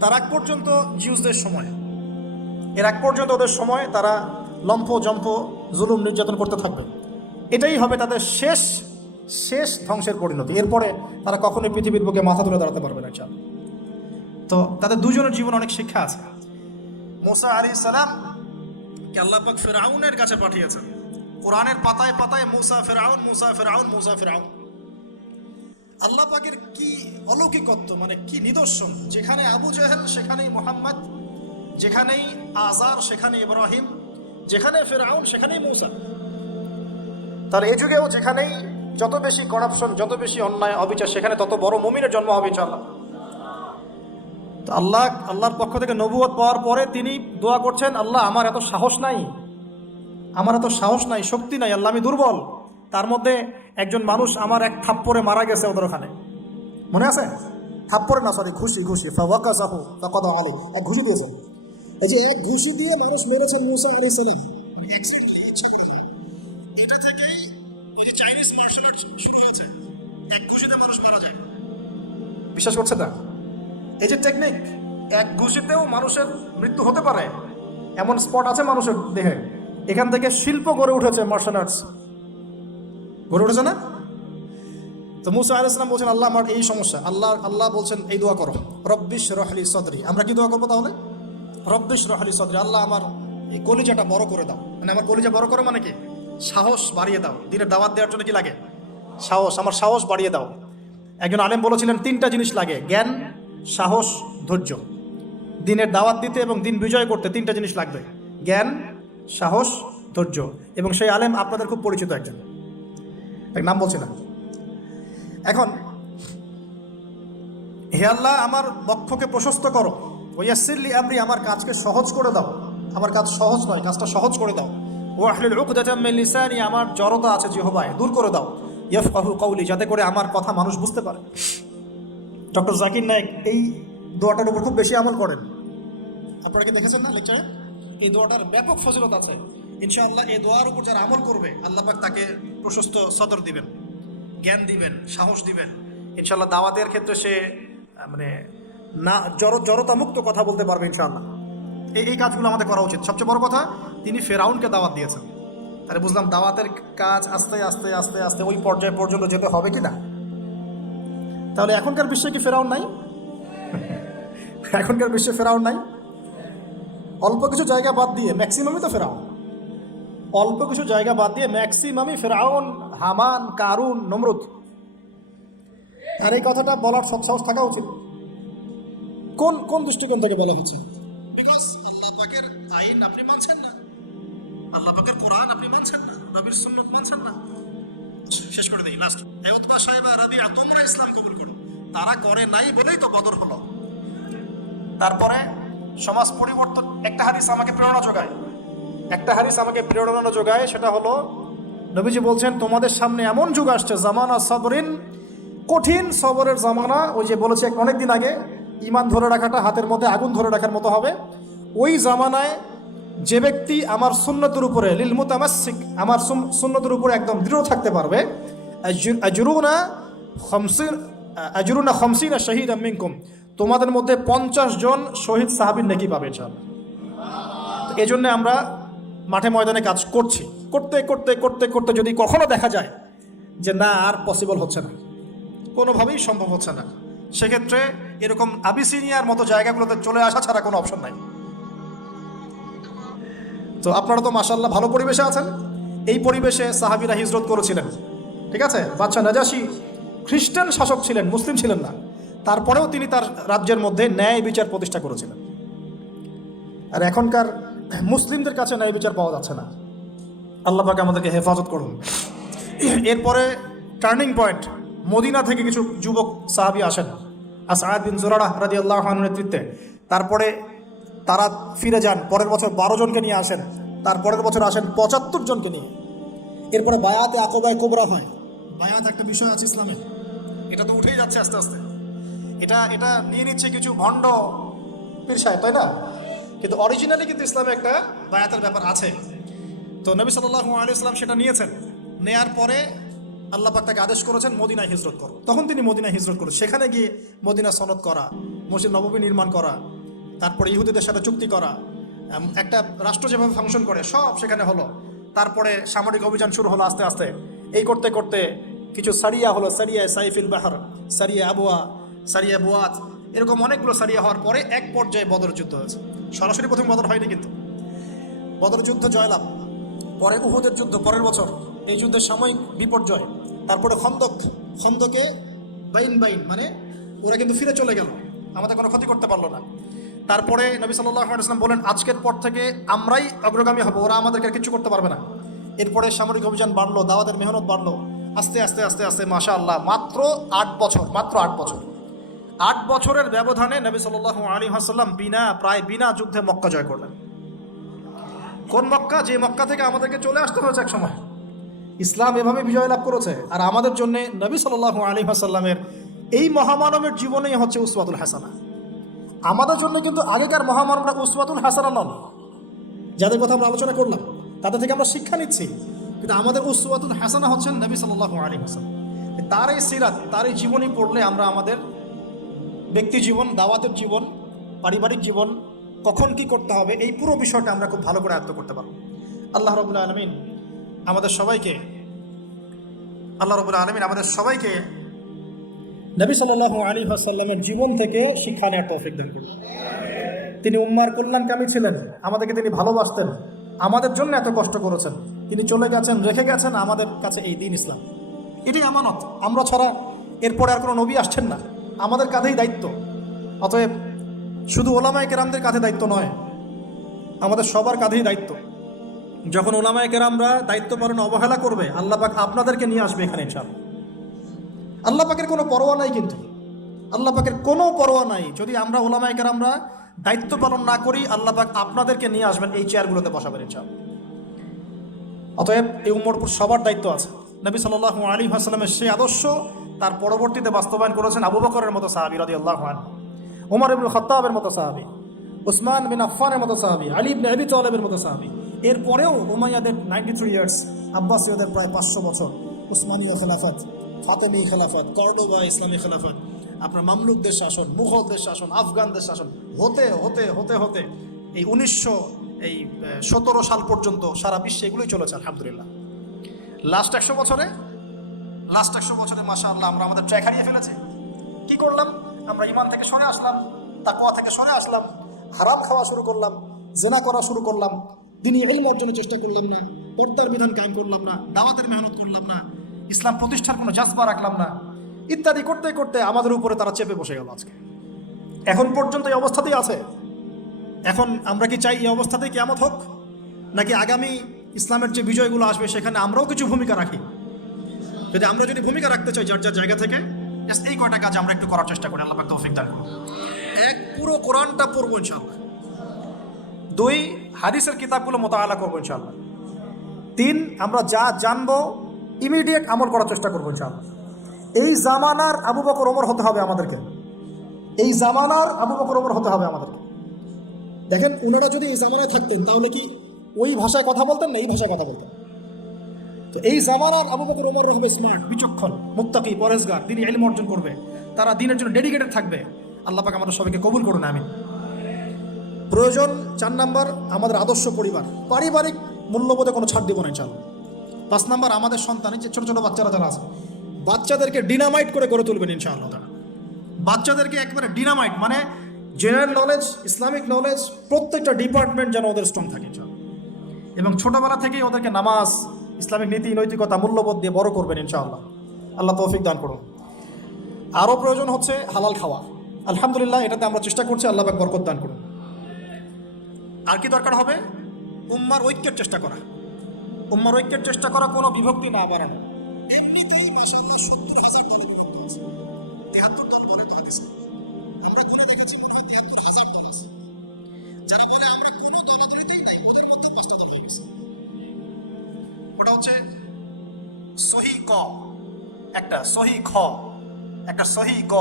তার আগ পর্যন্ত জিউসদের সময়, এর আগ পর্যন্ত ওদের সময় তারা লম্ফ জম্প জুলুম নির্যাতন করতে থাকবে। এটাই হবে তাদের শেষ শেষ ধ্বংসের পরিণতি। এরপরে তারা কখনোই পৃথিবীর বুকে মাথা তুলে দাঁড়াতে পারবে না ইনশাআল্লাহ। তো তাদের দুজনের জীবনে অনেক শিক্ষা আছে। মুসা আলাইহিস সালাম কে আল্লাহ পাক ফিরআউনের কাছে পাঠিয়েছেন। কোরআনের পাতায় পাতায় মুসা ফিরআউন, মুসা ফিরআউন, মুসা ফিরআউন। আল্লাহ পাকের কি অলৌকিকত্ব, মানে কি নিদর্শন! যেখানে আবু জাহেল সেখানেই মুহাম্মদ, যেখানেই আজার সেখানে ইব্রাহিম, যেখানে ফিরআউন সেখানেই মুসা। তার এই যুগেও যেখানেই যত বেশি করাপশন, যত বেশি অন্যায় অবিচার, সেখানে তত বড় মুমিনের জন্ম হবে ইনশাআল্লাহ। তো আল্লাহর পক্ষ থেকে নবুয়ত পাওয়ার পরে তিনি দোয়া করছেন, আল্লাহ আমার এত সাহস নাই, আমার এত সাহস নাই, শক্তি নাই, আল্লাহ আমি দুর্বল। তার মধ্যে একজন মানুষ আমার এক থাপ্পড়ে মারা গেছে ওদের ওখানে, মনে আছে? থাপ্পড়ে না, সরি, ঘুষি ফাওয়াকাযাহু ফাকাদা আলাইহি, এক ঘুষি দিয়েছেন। এই যে এক ঘুষি দিয়ে মানুষ মেরেছেন মুসা আলাইহিস সালাম, অ্যাক্সিডেন্টলি, ইচ্ছা করে না। এটা থেকেই এই যে চাইনিজ মার্শাল আর্ট শুরু হয়েছে, এক ঘুষিতে মানুষ মারা যায়। বিশ্বাস করছে না? এই যে টেকনিক, এক ঘুষিতেও মানুষের মৃত্যু হতে পারে, এমন স্পট আছে মানুষের দেহে। এখান থেকে শিল্প গড়ে উঠেছে, মার্শাল আর্টস গড়ে উঠেছে না? তো মুসা আলাইহিস সালাম বলছেন, আল্লাহ আমার এই সমস্যা। আল্লাহ বলছেন এই দোয়া করো, রব্বিশ রহলি সদরি। আমরা কি দোয়া করবো তাহলে? রব্বিশ রহলি সদরি, আল্লাহ আমার এই কলিজাটা বড় করে দাও। মানে আমার কলিজা বড় করো মানে কি? সাহস বাড়িয়ে দাও। দিনের দাওয়াত দেওয়ার জন্য কি লাগে? সাহস। আমার সাহস বাড়িয়ে দাও। একজন আলেম বলেছিলেন 3টা জিনিস লাগে, জ্ঞান, সাহস, ধৈর্য। দিনের দাওয়াত দিতে এবং দিন বিজয় করতে 3টা জিনিস লাগবে, জ্ঞান, সাহস, ধৈর্য। এবং সেই আলেম আপনাদের খুব পরিচিত একজন, এক নাম বলছি না এখন। হে আল্লাহ আমার বক্ষকে প্রশস্ত করো, ওয়াসসিরলি আমরি, আমার কাজকে সহজ করে দাও। আমার কাজ সহজ নয়, কাজটা সহজ করে দাও। ওয়াহলুল উকদাতাম মিন লিসানি, আমার জড়তা আছে জিহ্বায়, দূর করে দাও। ইয়াফকাহু কওলি, যাতে করে আমার কথা মানুষ বুঝতে পারে। ডক্টর জাকির নায়েক এই দোয়াটার উপর খুব বেশি আমল করেন। আপনারা কি দেখেছেন না লেকচারে? এই দোয়াটার ব্যাপক ফজিলত আছে। ইনশাআল্লাহ এই দোয়ার উপর যারা আমল করবে, আল্লাহ পাক তাকে প্রশস্ত সদর দিবেন, জ্ঞান দিবেন, সাহস দিবেন। ইনশাআল্লাহ দাওয়াতের ক্ষেত্রে সে মানে না জড়তা মুক্ত কথা বলতে পারবে ইনশাআল্লাহ। এই কাজগুলো আমাদের করা উচিত। সবচেয়ে বড় কথা, তিনি ফেরাউনকে দাওয়াত দিয়েছেন। তাহলে বুঝলাম দাওয়াতের কাজ আস্তে আস্তে আস্তে আস্তে ওই পর্যায় পর্যন্ত যেতে হবে কি না? তাহলে এখনকার বিশ্বে কি ফেরাউন নাই? এখনকার বিশ্বে ফেরাউন নাই? অল্প কিছু জায়গা বাদ দিয়ে ম্যাক্সিমামই তো ফেরাউন। অল্প কিছু জায়গা বাদ দিয়ে ম্যাক্সিমামই ফেরাউন, হামান, কারুন, নমরুদ। আর এই কথাটা বলার সৎসাহস থাকা উচিত। কোন দৃষ্টিকোণ থেকে বলা হচ্ছে? বিকজ আল্লাহ পাকের আইন আপনি মানছেন না, আল্লাহ পাকের কোরআন আপনি মানছেন না, নবীর সুন্নাত মানছেন না। শেষ করে দিই লাস্ট। উতবা সাহেবা, রাবিয়া, তোমরা ইসলাম কবুল করো। তারা করে নাই বলেই তো বদর হলো। তারপরে সমাজ পরিবর্তন। একটা হাদিস আমাকে প্রেরণা যোগায়, সেটা হলো নবীজি বলছেন, তোমাদের সামনে এমন যুগ আসছে, জামানা সাবরিন, কঠিন সবরের জামানা। ওই যে বলেছে অনেকদিন আগে, ঈমান ধরে রাখাটা হাতের মধ্যে আগুন ধরে রাখার মতো হবে। ওই জামানায় যে ব্যক্তি আমার সুন্নতের উপরে, লিল মুতামাসসিক, আমার সুন্নতের উপরে একদম দৃঢ় থাকতে পারবে, আজরুনা খামসিনা শাহীদাম মিনকুম, তোমাদের মধ্যে 50 জন শহীদ সাহাবীর নেকি পাবে ইনশাআল্লাহ। তো এই জন্য আমরা মাঠে ময়দানে কাজ করছি। করতে করতে করতে করতে যদি কখনো দেখা যায় যে না, আর পসিবল হচ্ছে না, কোনোভাবেই সম্ভব হচ্ছে না, সেক্ষেত্রে এরকম আবিসিনিয়ার মতো জায়গাগুলোতে চলে আসা ছাড়া কোনো অপশন নাই। তো আপনারা তো মাশাআল্লাহ ভালো পরিবেশে আছেন। এই পরিবেশে সাহাবীরা হিজরত করেছিলেন, ঠিক আছে? বাদশা নাজাশী খ্রিস্টান শাসক ছিলেন, মুসলিম ছিলেন না। তারপরেও তিনি তার রাজ্যের মধ্যে ন্যায় বিচার প্রতিষ্ঠা করেছিলেন। আর এখনকার মুসলিমদের কাছে ন্যায় বিচার পাওয়া যাচ্ছে না। আল্লাহ পাক আমাদেরকে হেফাজত করুন। এরপরে টার্নিং পয়েন্ট, মদিনা থেকে কিছু যুবক সাহাবী আসেন আসআদ বিন জুরারাহ রাদিয়াল্লাহু আনহুর নেতৃত্বে। তারপরে তারা ফিরে যান, পরের বছর 12 জনকে নিয়ে আসেন, তারপরের বছর আসেন 75 জনকে নিয়ে। এরপরে বায়াতে আকবায়ে কুবরা হয়। বায়াত একটা বিষয় আছে ইসলামে, এটা তো উঠেই যাচ্ছে আস্তে আস্তে। এটা নিয়ে নিচ্ছে কিছু ভণ্ড পীর সাহেব, তাই না? কিন্তু অরিজিনালি কিন্তু ইসলামে একটা বায়াতের ব্যাপার আছে। তো নবী সাল্লাল্লাহু আলাইহি ওয়াসাল্লাম সেটা নিয়েছেন। নেয়ার পরে আল্লাহ পাক তাকে আদেশ করেছেন মদিনায় হিজরত করো। তখন তিনি মদিনায় হিজরত করেন। সেখানে গিয়ে মদিনা সনদ করা, মসজিদ নববী নির্মাণ করা, তারপরে ইহুদিদের সাথে চুক্তি করা, একটা রাষ্ট্র যেভাবে ফাংশন করে সব সেখানে হলো। তারপরে সামরিক অভিযান শুরু হলো আস্তে আস্তে। এই করতে করতে কিছু সারিয়া হলো, সারিয়া সাইফিল বাহর, সারিয়া আবুয়া, সারিয়া বুয়াত, এরকম অনেকগুলো সারিয়া হওয়ার পরে এক পর্যায়ে বদর যুদ্ধ হয়েছে। সরাসরি প্রথম বদর হয়নি, কিন্তু বদর যুদ্ধ জয়লাভ, পরে উহুদের যুদ্ধ পরের বছর, এই যুদ্ধের সাময়িক বিপর্যয়। তারপরে খন্দকে বাইন মানে ওরা কিন্তু ফিরে চলে গেল, আমাদের কোনো ক্ষতি করতে পারলো না। তারপরে নবী সাল্লাল্লাহু আলাইহি ওয়াসাল্লাম বলেন আজকের পর থেকে আমরাই অগ্রগামী হব, ওরা আমাদেরকে কিছু করতে পারবে না। এরপরে সামরিক অভিযান বাড়লো, দাওয়াতের মেহনত বাড়লো, আস্তে আস্তে আস্তে আস্তে মাশাআল্লাহ মাত্র 8 বছর, মাত্র 8 বছর, 8 বছরের ব্যবধানে নবী সাল্লাল্লাহু আলাইহি ওয়াসাল্লাম প্রায় বিনা যুদ্ধে মক্কা জয় করলেন। কোন মক্কা? যে মক্কা থেকে আমাদেরকে চলে আসতে হয়েছে এক সময়। ইসলাম এভাবে বিজয় লাভ করেছে। আর আমাদের জন্য নবী সাল্লাল্লাহু আলাইহি ওয়াসাল্লামের এই মহামানবের জীবনেই হচ্ছে উসওয়াতুল হাসানা। আমাদের জন্য কিন্তু আগেকার মহামানবরা উসওয়াতুল হাসানা নন, যাদের কথা আমরা আলোচনা করলাম তাদের থেকে আমরা শিক্ষা নিচ্ছি, কিন্তু আমাদের উসওয়াতুল হাসানা হচ্ছেন নবী সাল্লাল্লাহু আলাইহি ওয়াসাল্লাম। তার এই সিরাত, তার এই জীবনী পড়লে আমরা আমাদের ব্যক্তি জীবন, দাওয়াতের জীবন, পারিবারিক জীবন, কখন কি করতে হবে, এই পুরো বিষয়টা আমরা খুব ভালো করে আয়ত্ত করতে পারব। আল্লাহ রাব্বুল আলামিন আমাদের সবাইকে নবী সাল্লাল্লাহু আলাইহি ওয়াসাল্লামের জীবন থেকে শিক্ষা নেওয়ার তৌফিক দান করুন। তিনি উম্মার কল্যাণকামী ছিলেন, আমাদেরকে তিনি ভালোবাসতেন, আমাদের জন্য এত কষ্ট করেছেন, তিনি চলে গেছেন, রেখে গেছেন আমাদের কাছে এই দিন ইসলাম। এটি আমানত, আমরা ছাড়া এরপরে আর কোনো নবী আসছেন না, আমাদের কাঁধেই দায়িত্ব। অতএব শুধু ওলামায়ে কেরামদের কাঁধে দায়িত্ব নয়, আমাদের সবার কাঁধেই দায়িত্ব। যখন ওলামায়ে কেরামরা দায়িত্ব পালনে অবহেলা করবে, আল্লাহ পাক আপনাদেরকে নিয়ে আসবে এখানে ইনশাআল্লাহ। আল্লাহ পাকের কোনো পরোয়া নাই, কিন্তু আল্লাহ পাকের কোনো পরোয়া নাই। যদি আমরা ওলামায়ে কেরামরা দায়িত্ব পালন না করি, আল্লাহ পাক আপনাদেরকে নিয়ে আসবেন, এই চেয়ারগুলোতে বসাবেন ইনশাআল্লাহ। অতএব এই উম্মর উপর সবার দায়িত্ব আছে। নবী সাল্লাল্লাহু আলাইহি ওয়াসাল্লামের সেই আদর্শ তার পরবর্তীতে বাস্তবায়ন করেছেন আবু বকরের মতো সাহাবী রাদিয়াল্লাহু আনহু, ওমর ইবনে খাত্তাবের মতো সাহাবী, উসমান বিন আফফানের মতো সাহাবী, আলী ইবনে আবি তালেবের মতো সাহাবী। এরপরেও উমাইয়াদের 93 ইয়ার্স, আব্বাসীয়দের প্রায় 500 বছর, উসমানীয় খেলাফত, ফাতেমি খেলাফত, কর্ডোবা ইসলামী খেলাফত, আপনার মামলুকদের শাসন, মুঘলদের শাসন, আফগানদের শাসন, হতে হতে হতে হতে এই 1917 সাল পর্যন্ত সারা বিশ্বে এগুলোই চলেছে আলহামদুলিল্লাহ। লাস্ট 100 বছরে মাশাআল্লাহ আমরা আমাদের ট্র্যাক হারিয়ে ফেলেছি। কি করলাম? আমরা ঈমান থেকে সরে আসলাম, তাকওয়া থেকে সরে আসলাম, হারাম খাওয়া শুরু করলাম, জিনা করা শুরু করলাম, দ্বীনি ইলম অর্জনের চেষ্টা করলাম না, পর্দার বিধান কায়েম করলাম না, দাওয়াতের মেহনত করলাম না, ইসলাম প্রতিষ্ঠার কোনো জাজবা রাখলাম না, ইত্যাদি করতে করতে আমাদের উপরে তারা চেপে বসে গেল। আজকে এখন পর্যন্ত এই অবস্থাতেই আছে। এখন আমরা কি চাই এই অবস্থাতেই কিয়ামত হোক, নাকি আগামী ইসলামের যে বিজয়গুলো আসবে সেখানে আমরাও কিছু ভূমিকা রাখি? আমরা যদি ভূমিকা রাখতে চাই যার যার জায়গা থেকে, এই কয়টা কাজ আমরা একটু করার চেষ্টা করি। আল্লাহ পাক তৌফিক দান করুন। 1, পুরো কোরআনটা পড়বো ইনশাআল্লাহ। 2, হাদিসের কিতাবগুলো মোতাআলা করবো ইনশাআল্লাহ। 3, আমরা যা জানবো ইমিডিয়েট আমল করার চেষ্টা করবো ইনশাআল্লাহ। এই জামানার আবু বকর ওমর হতে হবে আমাদেরকে, এই জামানার আবু বকর ওমর হতে হবে আমাদেরকে। দেখেন, ওনারা যদি এই জামানায় থাকতেন তাহলে কি ওই ভাষায় কথা বলতেন না এই ভাষায় কথা বলতেন? তো এই জামানার আবু বকর ওমর হবে স্মার্ট, বিচক্ষণ, মুত্তাকি, পরেজগার, দ্বীনি ইলম অর্জন করবে, তারা দ্বীনের জন্য ডেডিকেটেড থাকবে। আল্লাহ পাক আমাদের সবাইকে কবুল করুন, আমিন। প্রয়োজন 4 নাম্বার, আমাদের আদর্শ পরিবার, পারিবারিক মূল্যবোধে কোনো ছাড় দিব না ইনশাআল্লাহ। 5 নাম্বার, আমাদের সন্তানের যে ছোট ছোট বাচ্চারা যারা আছে, বাচ্চাদেরকে ডিনামাইট করে গড়ে তুলবেন ইনশাআল্লাহ। তারা বাচ্চাদেরকে একবারে ডিনামাইট, মানে জেনারেল নলেজ, ইসলামিক নলেজ, প্রত্যেকটা ডিপার্টমেন্ট যেন ওদের স্ট্রং থাকে ইনশাআল্লাহ। এবং ছোটবেলা থেকেই ওদেরকে নামাজ, ইসলামিক নীতি, নৈতিকতা, মূল্যবোধ দিয়ে বড় করবেন ইনশাআল্লাহ। আল্লাহ তৌফিক দান করুন। আরও প্রয়োজন হচ্ছে হালাল খাওয়া। আলহামদুলিল্লাহ, এটাতে আমরা চেষ্টা করছি, আল্লাহ পাক বরকত দান করুন। আর কি দরকার হবে? উম্মার ঐক্যের চেষ্টা করা, উম্মার ঐক্যের চেষ্টা করা, কোনো বিভক্তি না বাড়ানো। এমনিতেই মাশাআল্লাহ 70,000 দল বিভক্ত আছে, 73 দল বলে তো হাদিসে, আমরা গুনে দেখেছি মনে হয় 73,000 দল আছে। যারা বলে আমরা কোনো দলাদলিতেই নাই, ওদের মধ্যে 5টা দল হয়ে গেছে। ওটা হচ্ছে সহি ক, একটা সহি খ, একটা সহি গ,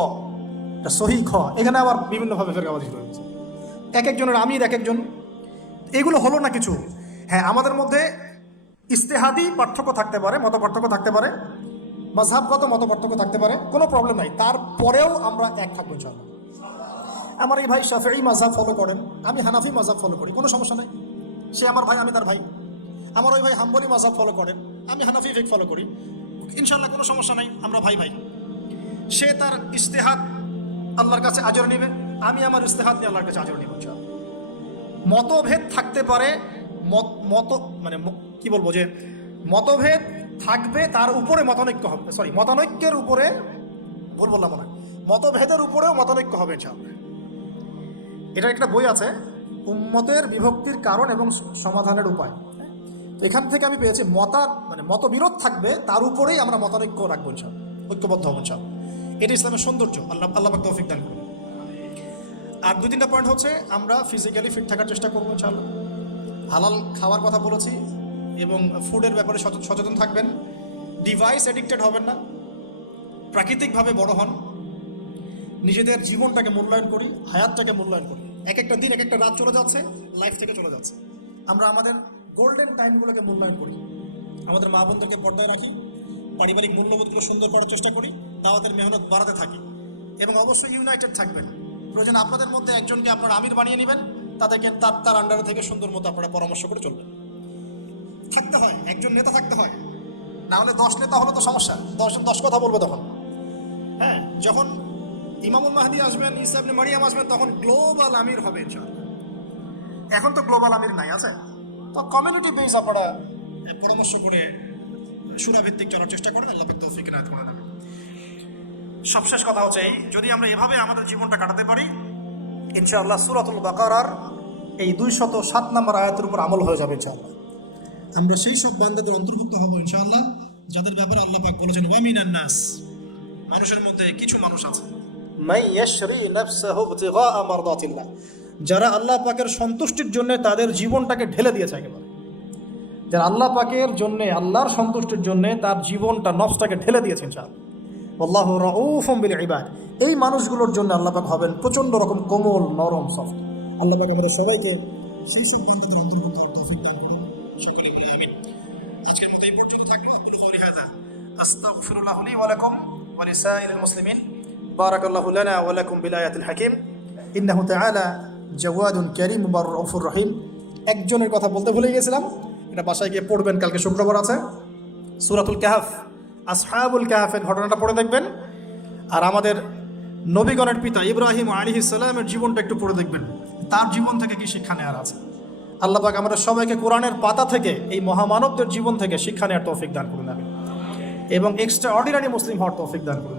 একটা সহি খ। এখানে আবার বিভিন্নভাবে ফেরকাবাজি রয়েছে, এক একজনের আমির এক একজন। এগুলো হলো না কিছু। হ্যাঁ, আমাদের মধ্যে ইস্তেহাদি পার্থক্য থাকতে পারে, মত পার্থক্য থাকতে পারে, মাযহাবগত মত পার্থক্য থাকতে পারে, কোনো প্রবলেম নাই। তারপরেও আমরা এক থাকবো ইনশাআল্লাহ। আমার এই ভাই শাফিঈ মাযহাব ফলো করেন, আমি হানাফি মাযহাব ফলো করি, কোনো সমস্যা নাই। সে আমার ভাই, আমি তার ভাই। আমার ওই ভাই হাম্বলি মাযহাব ফলো করেন, আমি হানাফি ফিকহ ফলো করি, ইনশাআল্লাহ কোনো সমস্যা নাই, আমরা ভাই ভাই। সে তার ইজতিহাদ আল্লাহর কাছে আজর নেবে, আমি আমার ইজতিহাদ নিয়ে আল্লাহর কাছে আজর নেব ইনশাআল্লাহ। মতভেদ থাকতে পারে, মানে কি বলবো, যে মতভেদ থাকবে, তার উপরে মতানৈক্য হবে, মতানৈক্যের উপরে, ভুল বললাম মনে হয়, মতভেদের উপরেও মতানৈক্য হবে ইনশাআল্লাহ। এটা একটা বই আছে, উম্মতের বিভক্তির কারণ এবং সমাধানের উপায়। তো এখান থেকে আমি পেয়েছি মতবিরোধ থাকবে, তার উপরেই আমরা মতানৈক্য রাখবো ইনশাআল্লাহ, ঐক্যবদ্ধ হবো ইনশাআল্লাহ। এটা ইসলামের সৌন্দর্য। আল্লাহ পাক তৌফিক দান করুন। আর 2-3টা পয়েন্ট হচ্ছে, আমরা ফিজিক্যালি ফিট থাকার চেষ্টা করবো ইনশাআল্লাহ। হালাল খাওয়ার কথা বলেছি, এবং ফুডের ব্যাপারে সচেতন থাকবেন। ডিভাইস এডিক্টেড হবেন না, প্রাকৃতিকভাবে বড় হন, নিজেদের জীবনটাকে মূল্যায়ন করি, হায়াতটাকে মূল্যায়ন করি। এক একটা দিন এক একটা রাত চলে যাচ্ছে, লাইফ থেকে চলে যাচ্ছে। আমরা আমাদের গোল্ডেন টাইমগুলোকে মূল্যায়ন করি, আমাদের মা বোনদেরকে পর্দায় রাখি, পারিবারিক মূল্যবোধগুলো সুন্দর করার চেষ্টা করি, দাওয়াতের মেহনত বাড়াতে থাকি, এবং অবশ্যই ইউনাইটেড থাকবেন। প্রয়োজন আপনাদের মধ্যে একজনকে আপনারা আমির বানিয়ে নেবেন, তাদেরকে তার আন্ডারে থেকে সুন্দর মতো আপনারা পরামর্শ করে চলবেন। থাকতে হয়, একজন নেতা থাকতে হয়, না হলে 10 নেতা হলে তো সমস্যা, 10 কথা বলবো তখন। হ্যাঁ, যখন ইমামুল মাহদি আসবেন, ঈসা ইবনে মারিয়াম আসবেন, তখন গ্লোবাল আমির হবে ইনশাআল্লাহ। এখন তো গ্লোবাল আমির নাই, আছে তো কমিউনিটি বেস আপনারা পরামর্শ করে সুরাভিত্তিক চলার চেষ্টা করেন। আল্লাহ পাক তৌফিক দান করুন। সবশেষ কথা হচ্ছে এই, যদি আমরা এভাবে আমাদের জীবনটা কাটাতে পারি ইনশাআল্লাহ, সূরাতুল বাকারার এই 207 নম্বর আয়াতের উপর আমল হয়ে যাবে ইনশাআল্লাহ। আমরা সেই সব বান্দাদের অন্তর্ভুক্ত হব ইনশাআল্লাহ, যাদের ব্যাপারে আল্লাহ পাক বলেছেন, ওয়া মিনান নাস, মানুষের মধ্যে কিছু মানুষ আছে, মাই ইয়াশরি নাফসাহু ইবতিগাআ মারদাতিল্লাহ, যারা আল্লাহ পাকের সন্তুষ্টির জন্য তাদের জীবনটাকে ঢেলে দিয়েছে একেবারে। যারা আল্লাহ পাকের জন্য, আল্লাহর সন্তুষ্টির জন্য তার জীবনটা, নফসটাকে ঢেলে দিয়েছে ইনশাআল্লাহ। আল্লাহু রাউফুম বিল ইবাদ, এই মানুষগুলোর জন্য আল্লাহ পাক হবেন প্রচণ্ড রকম কোমল, নরম, সফট। আল্লাহ পাক আমাদের সবাইকে সেই সব বান্দাদের অন্তর্ভুক্ত হওয়ার তৌফিক দান করুন। সকলে বলি আমিন। আজকের মতো এই পর্যন্ত থাকলো। আকুলু কওলি হাযা আস্তাগফিরুল্লাহ লি ওয়া লাকুম ওয়া লিসাইরিল মুসলিমিন। বারাকাল্লাহু লানা ওয়া লাকুম বিল আয়াতিল হাকীম। ইন্নাহু তাআলা জাওয়াদুন কারীম বার রাউফুর রহিম। একজনের কথা বলতে ভুলে গিয়েছিলাম, এটা বাসায় গিয়ে পড়বেন, কালকে শুক্রবার আছে, সূরাতুল কাহফ, আসহাবুল কাহফের ঘটনাটা পড়ে দেখবেন। আর আমাদের নবীগণের পিতা ইব্রাহিম আলাইহিস সালামের জীবনটা একটু পড়ে দেখবেন, তার জীবন থেকে কি শিক্ষা নেওয়ার আছে। আল্লাহ পাক আমাদের সবাইকে কোরআনের পাতা থেকে, এই মহামানবদের জীবন থেকে শিক্ষা নেওয়ার তৌফিক দান করুন, এবং এক্সট্রা অর্ডিনারি মুসলিম হওয়ার তৌফিক দান করুন।